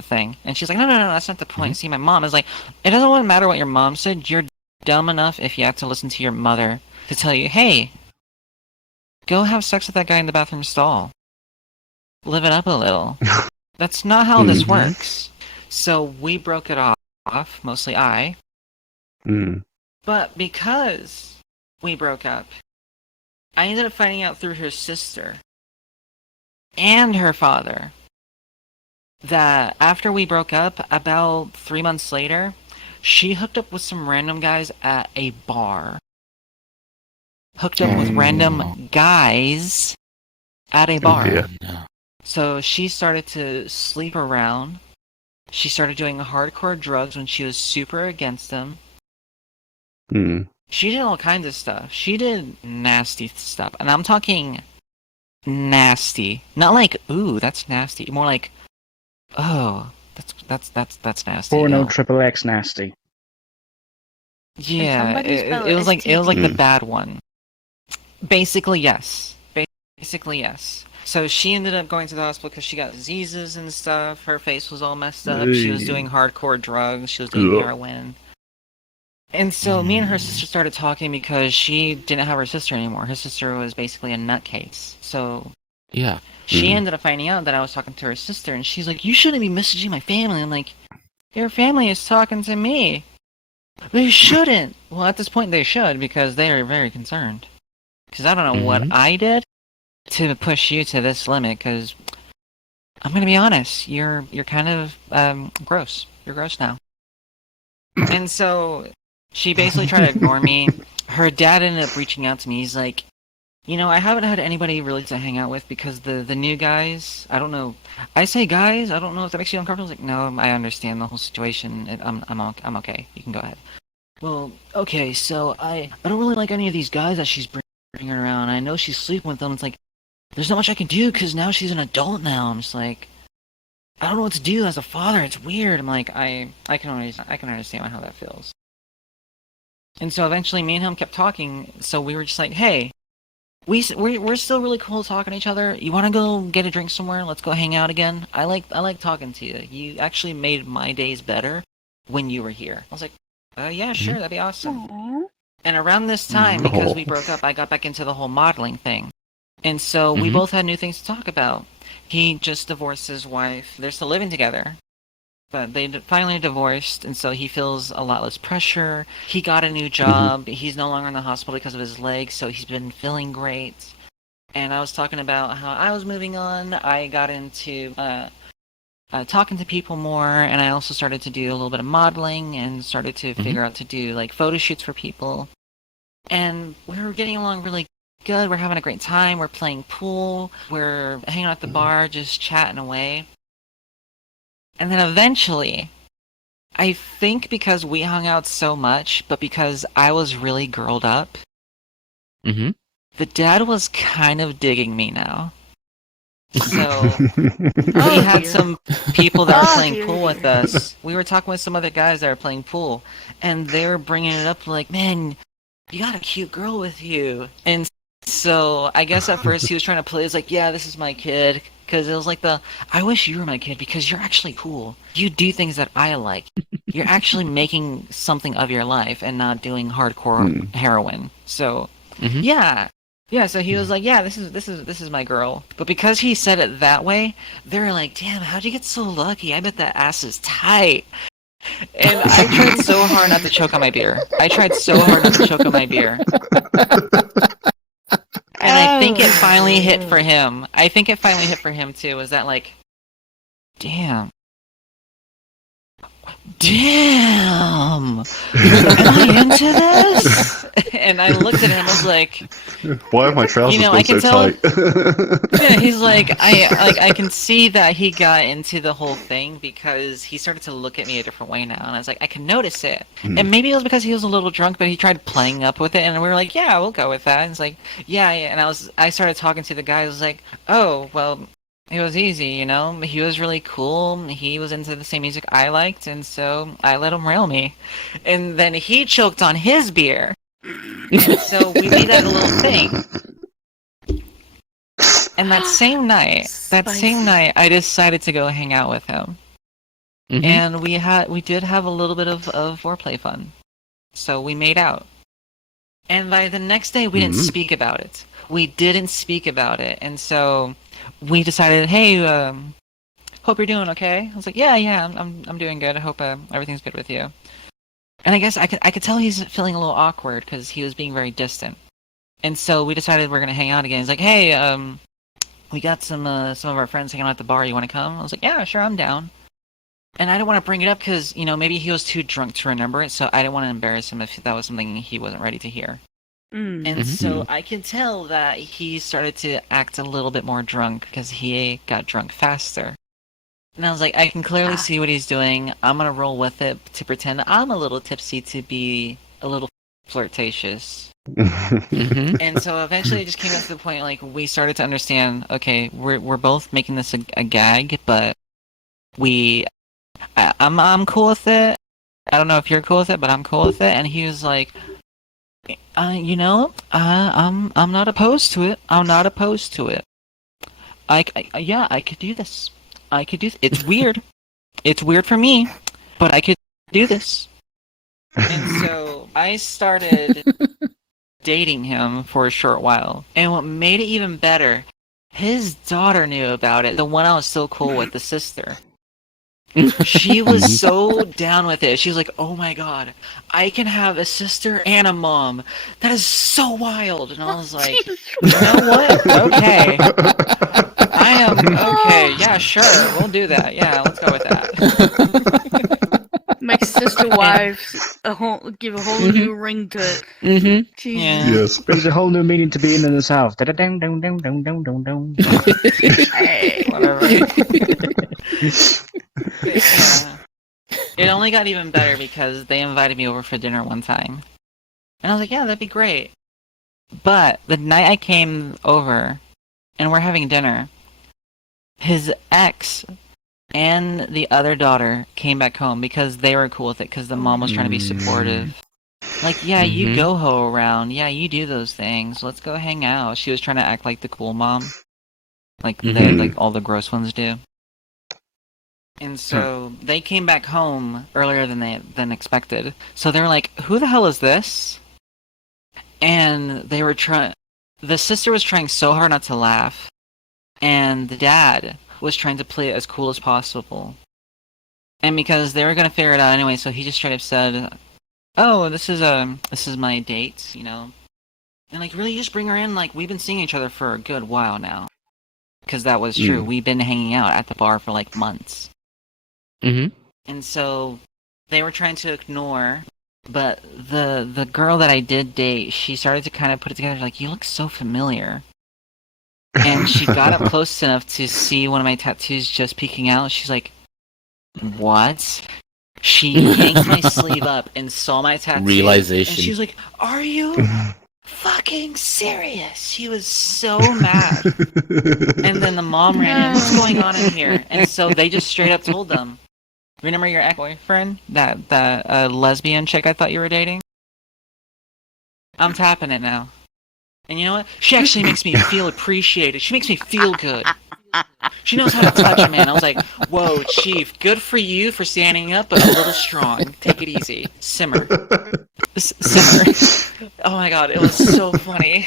thing. And she's like, no, that's not the point. See, my mom is like, it doesn't matter what your mom said. You're dumb enough if you have to listen to your mother to tell you, hey, go have sex with that guy in the bathroom stall. Live it up a little. That's not how this works. So we broke it off, mostly I. But because we broke up, I ended up finding out through her sister and her father that after we broke up, about 3 months later, she hooked up with some random guys at a bar. Hooked up with random guys at a bar. So she started to sleep around. She started doing hardcore drugs when she was super against them. She did all kinds of stuff. She did nasty stuff. And I'm talking nasty. Not like, ooh, that's nasty. More like, oh, that's nasty. Porno triple X nasty. Yeah, it was like the bad one. Basically, yes. Basically, yes. So she ended up going to the hospital because she got diseases and stuff. Her face was all messed up. She was doing hardcore drugs. She was doing heroin. And so me and her sister started talking because she didn't have her sister anymore. Her sister was basically a nutcase. So she ended up finding out that I was talking to her sister, and she's like, you shouldn't be messaging my family. I'm like, your family is talking to me. They shouldn't. Well, at this point they should, because they are very concerned. Because I don't know what I did to push you to this limit, because I'm going to be honest, you're kind of gross. You're gross now. And so she basically tried to ignore me. Her dad ended up reaching out to me. He's like, you know, I haven't had anybody really to hang out with because the new guys, I don't know. I say guys, I don't know if that makes you uncomfortable. He's like, no, I understand the whole situation. I'm okay. You can go ahead. Well, okay, so I don't really like any of these guys that she's bringing around. I know she's sleeping with them. It's like, there's not much I can do because now she's an adult now. I'm just like, I don't know what to do as a father. It's weird. I'm like, I can understand how that feels. And so eventually me and him kept talking. So we were just like, hey, we're still really cool talking to each other. You want to go get a drink somewhere? Let's go hang out again. I like talking to you. You actually made my days better when you were here. I was like, yeah, sure, that'd be awesome. Aww. And around this time, because we broke up, I got back into the whole modeling thing. And so we both had new things to talk about. He just divorced his wife. They're still living together, but they finally divorced, and so he feels a lot less pressure. He got a new job. He's no longer in the hospital because of his leg, so he's been feeling great. And I was talking about how I was moving on. I got into talking to people more, and I also started to do a little bit of modeling and started to figure out to do like photo shoots for people. And we were getting along really good. We're having a great time. We're playing pool. We're hanging out at the bar, just chatting away. And then eventually, I think because we hung out so much, but because I was really girled up, Mm-hmm. the dad was kind of digging me now. So Oh, we had dear. some people that were Oh, playing dear, pool with dear. us. We were talking with some other guys that were playing pool, and they were bringing it up like, man, you got a cute girl with you. And so I guess at first he was trying to play. It's like, yeah, this is my kid. Because it was like I wish you were my kid because you're actually cool. You do things that I like. You're actually making something of your life and not doing hardcore heroin. So, yeah. Yeah, so he was like, yeah, this is my girl. But because he said it that way, they were like, damn, how'd you get so lucky? I bet that ass is tight. And I tried so hard not to choke on my beer. I tried so hard not to choke on my beer. And I think it finally hit for him. I think it finally hit for him too. Was that like, damn. Damn! Am I into this? And I looked at him and was like, Why have my trousers I been so can tell. tight? Yeah, he's like, I can see that he got into the whole thing because he started to look at me a different way now, and I was like, I can notice it. And maybe it was because he was a little drunk, but he tried playing up with it, and we were like, yeah, we'll go with that. And it's like, yeah, and I started talking to the guy. I was like, oh, well, it was easy, He was really cool. He was into the same music I liked, and so I let him rail me. And then he choked on his beer. And so we made that a little thing. And that same night, I decided to go hang out with him. And we did have a little bit of foreplay fun. So we made out. And by the next day, we didn't speak about it. We didn't speak about it. And so we decided, hey, hope you're doing okay. I was like, yeah, I'm doing good. I hope everything's good with you. And I guess I could tell he's feeling a little awkward because he was being very distant. And so we decided we're gonna hang out again. He's like, hey, we got some of our friends hanging out at the bar. You want to come? I was like, yeah, sure, I'm down. And I didn't want to bring it up because maybe he was too drunk to remember it, so I didn't want to embarrass him if that was something he wasn't ready to hear. And so I can tell that he started to act a little bit more drunk because he got drunk faster. And I was like, I can clearly see what he's doing. I'm gonna roll with it to pretend I'm a little tipsy to be a little flirtatious. And so eventually it just came to the point like we started to understand, okay, we're both making this a gag, but I'm cool with it. I don't know if you're cool with it, but I'm cool with it. And he was like, I'm not opposed to it. I'm not opposed to it. I could do this. I could do it's weird. It's weird for me, but I could do this. And so I started dating him for a short while. And what made it even better, his daughter knew about it. The one I was so cool with, the sister. She was so down with it. She was like, oh my god, I can have a sister and a mom. That is so wild. And I was like, you know what? Okay. I am okay. Yeah, sure. We'll do that. Yeah, let's go with that. Make sister wives give a whole new ring to it. Jesus. Yeah. Yes. Brings a whole new meaning to being in the South. Da-da-dum-dum-dum-dum-dum-dum. Hey. Whatever. Yeah. It only got even better because they invited me over for dinner one time. And I was like, yeah, that'd be great. But the night I came over and we're having dinner, his ex and the other daughter came back home because they were cool with it because the mom was trying to be supportive. Like, yeah, you go ho around. Yeah, you do those things. Let's go hang out. She was trying to act like the cool mom. Like like all the gross ones do. And so they came back home earlier than expected. So they were like, "Who the hell is this?" And they were the sister was trying so hard not to laugh, and the dad was trying to play it as cool as possible. And because they were gonna figure it out anyway, so he just straight up said, "Oh, this is my date, you know." And like, really, just bring her in. Like, we've been seeing each other for a good while now, because that was true. We've been hanging out at the bar for like months. Mm-hmm. And so they were trying to ignore, but the girl that I did date, she started to kind of put it together. Like, you look so familiar. And she got up close enough to see one of my tattoos just peeking out. She's like, "What?" She yanked my sleeve up and saw my tattoo. Realization. And she was like, "Are you fucking serious?" She was so mad. And then the mom ran in. "What's going on in here?" And so they just straight up told them, "Remember your ex-boyfriend? That lesbian chick I thought you were dating? I'm tapping it now. And you know what? She actually makes me feel appreciated. She makes me feel good. She knows how to touch a man." I was like, "Whoa, Chief, good for you for standing up, but a little strong. Take it easy. Simmer. Simmer." Oh my god, it was so funny.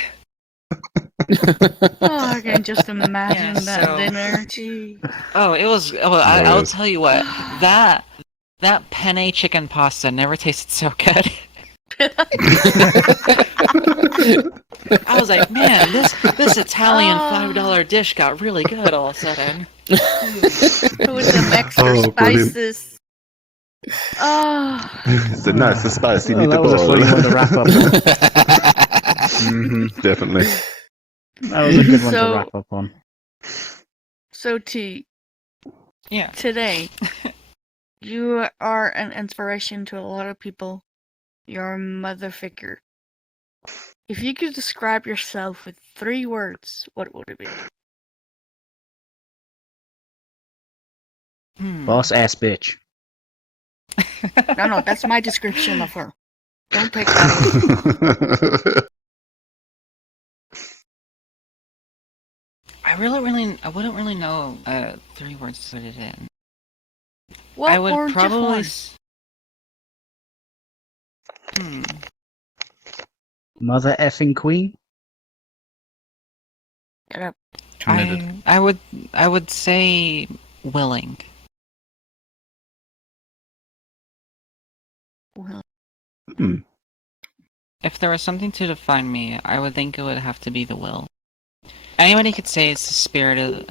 Oh, I can just imagine Yeah, that so- dinner. Gee. Oh, it was. Oh, I'll Yes. tell you what. That penne chicken pasta never tasted so good. I was like, man, this Italian $5 dish got really good all of a sudden. With some extra Oh, brilliant. spices. Oh, It's a nice, a spicy Well, that was a funny one to wrap up. Definitely. That was a good one to So- wrap up on. so T, Yeah. today, you are an inspiration to a lot of people. You're a mother figure. If you could describe yourself with 3 words, what would it be? Boss ass bitch. No, that's my description of her. Don't take that away. I wouldn't really know 3 words to put it in. Well, I would or probably. just Mother effing queen. one. Get up. Committed. I would say willing. Well, If there was something to define me, I would think it would have to be the will. Anybody could say it's the spirit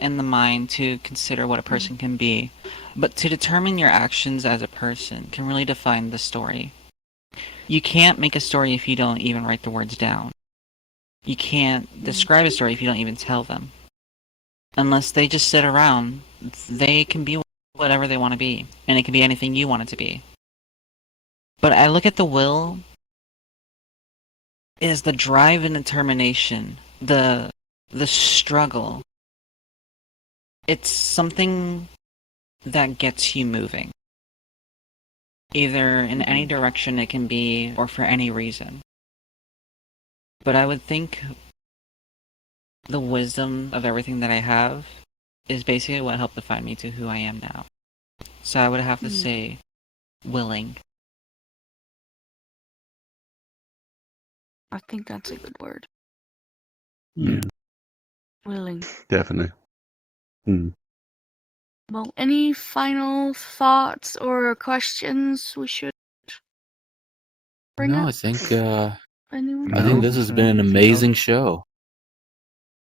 and the mind to consider what a person can be, but to determine your actions as a person can really define the story. You can't make a story if you don't even write the words down. You can't describe a story if you don't even tell them. Unless they just sit around, they can be whatever they want to be, and it can be anything you want it to be. But I look at the will as the drive and determination, the struggle. It's something that gets you moving. Either in any direction it can be, or for any reason. But I would think the wisdom of everything that I have is basically what helped define me to who I am now. So I would have to say willing. I think that's a good word. Yeah, Willing. definitely. Well, any final thoughts or questions we should bring No, up? I think Anyone? I think No, this has been an amazing show.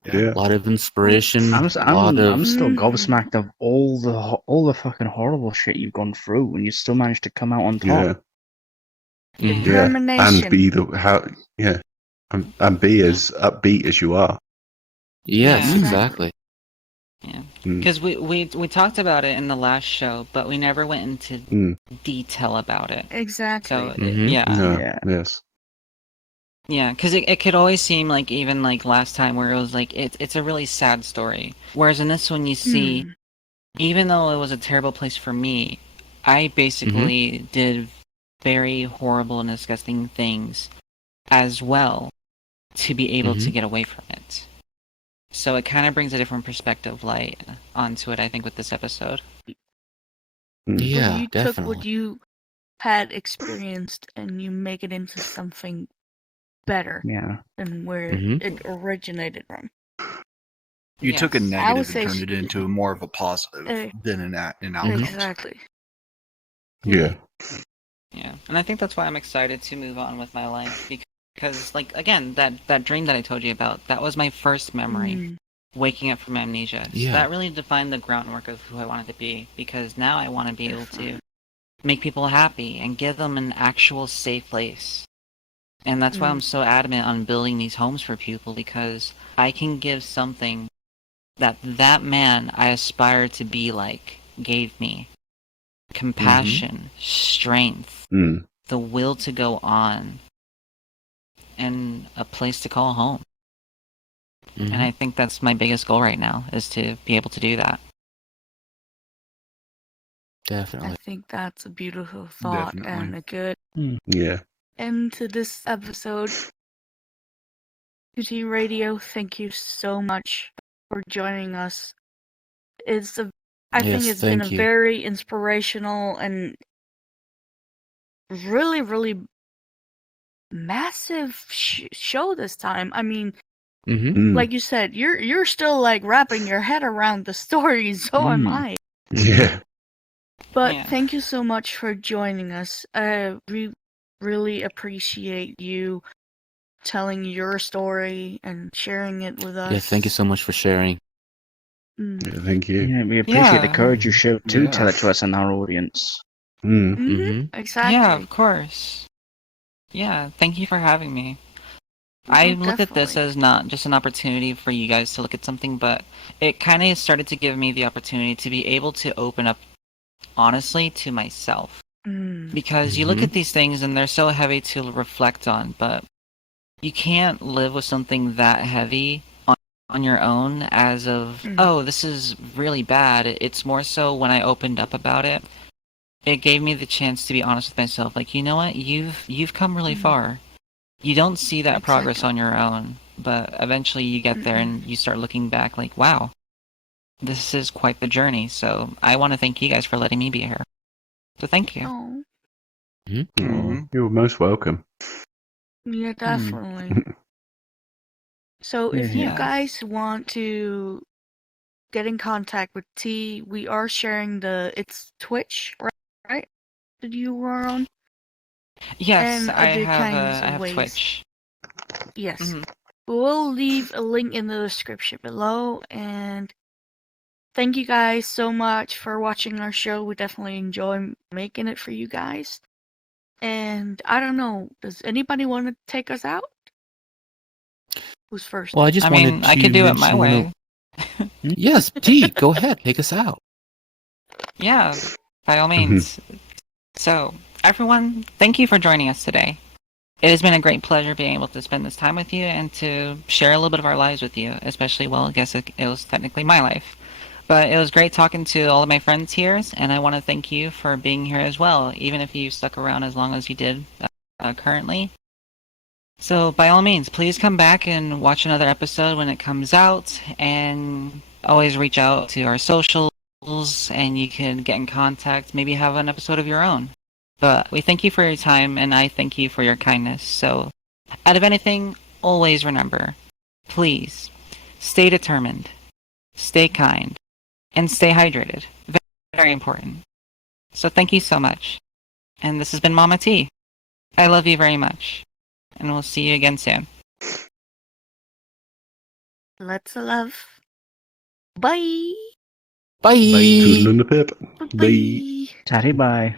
Yeah. A lot of inspiration. I'm a lot of I'm still gobsmacked of all the fucking horrible shit you've gone through, and you still managed to come out on top. Yeah. Mhm. Yeah. Determination. And be the how yeah. And be as upbeat as you are. Yes, Yeah. exactly. Yeah. Mm. Because we talked about it in the last show, but we never went into detail about it. Exactly. So, Mhm. yeah. No. Yeah. Yes. Yeah, because it could always seem like, even like last time, where it was like, it's a really sad story. Whereas in this one, you see, even though it was a terrible place for me, I basically did very horrible and disgusting things as well to be able to get away from it. So it kind of brings a different perspective light onto it, I think, with this episode. Yeah, you definitely. took what you had experienced and you make it into something better Yeah. than where Mhm. it originated from. You took a Yes. I would negative say and turned it into more of a positive than an outcome. exactly. Yeah. Yeah, and I think that's why I'm excited to move on with my life because, like, again, that dream that I told you about, that was my first memory, Mm. waking up from amnesia. So Yeah. that really defined the groundwork of who I wanted to be because now I want to be able to Definitely. make people happy and give them an actual safe place. And that's why I'm so adamant on building these homes for people because I can give something that man I aspire to be like gave me. Compassion, strength, Mm. the will to go on, and a place to call home. Mhm. And I think that's my biggest goal right now is to be able to do that. Definitely. I think that's a beautiful thought and Definitely. a good Yeah. end to this episode. QT Radio, thank you so much for joining us. I think Yes, it's been a thank you. very inspirational and really, really massive show this time. I mean, Mm-hmm. Mm. like you said, you're still like wrapping your head around the story. So am I. Yeah. But Yeah. thank you so much for joining us. We really appreciate you telling your story and sharing it with us. Yeah, thank you so much for sharing. Mm. Yeah, thank you. Yeah, we appreciate the Yeah. courage you showed to Yeah. tell it to us and our audience. Mm. Mhm, Mm-hmm. exactly. Yeah, of course. Yeah, thank you for having me. No, I look at this definitely. as not just an opportunity for you guys to look at something, but it kind of started to give me the opportunity to be able to open up honestly to myself. Mm. Because you look at these things and they're so heavy to reflect on, but you can't live with something that heavy on your own as of, Mm. oh, this is really bad. It's more so when I opened up about it, it gave me the chance to be honest with myself. Like, you know what? You've come really Mm. far. You don't see that progress Exactly. on your own, but eventually you get there and you start looking back like, wow, this is quite the journey. So I want to thank you guys for letting me be here. So thank you. Oh, Oh, you're most welcome. yeah, definitely. So if you Yeah. guys want to get in contact with T, we are sharing it's Twitch, right? That you were on? Yes, And I other kinds I of have ways. Twitch. Yes. Mhm. We'll leave a link in the description below. And thank you guys so much for watching our show. We definitely enjoy making it for you guys. And I don't know, does anybody want to take us out? Who's first? Well, I just I wanted mean, to I could do it my mention one way. of. Yes, T, go ahead, take us out. Yeah, by all means. So, everyone, thank you for joining us today. It has been a great pleasure being able to spend this time with you and to share a little bit of our lives with you, especially, well, I guess it was technically my life. But it was great talking to all of my friends here, and I want to thank you for being here as well, even if you stuck around as long as you did currently. So, by all means, please come back and watch another episode when it comes out, and always reach out to our socials, and you can get in contact, maybe have an episode of your own. But we thank you for your time, and I thank you for your kindness. So, out of anything, always remember, please, stay determined, stay kind, and stay hydrated. Very, very important. So thank you so much. And this has been Mama T. I love you very much. And we'll see you again soon. Let's love. Bye. Bye. Toodling the pip. Bye. Bye. Tatty bye.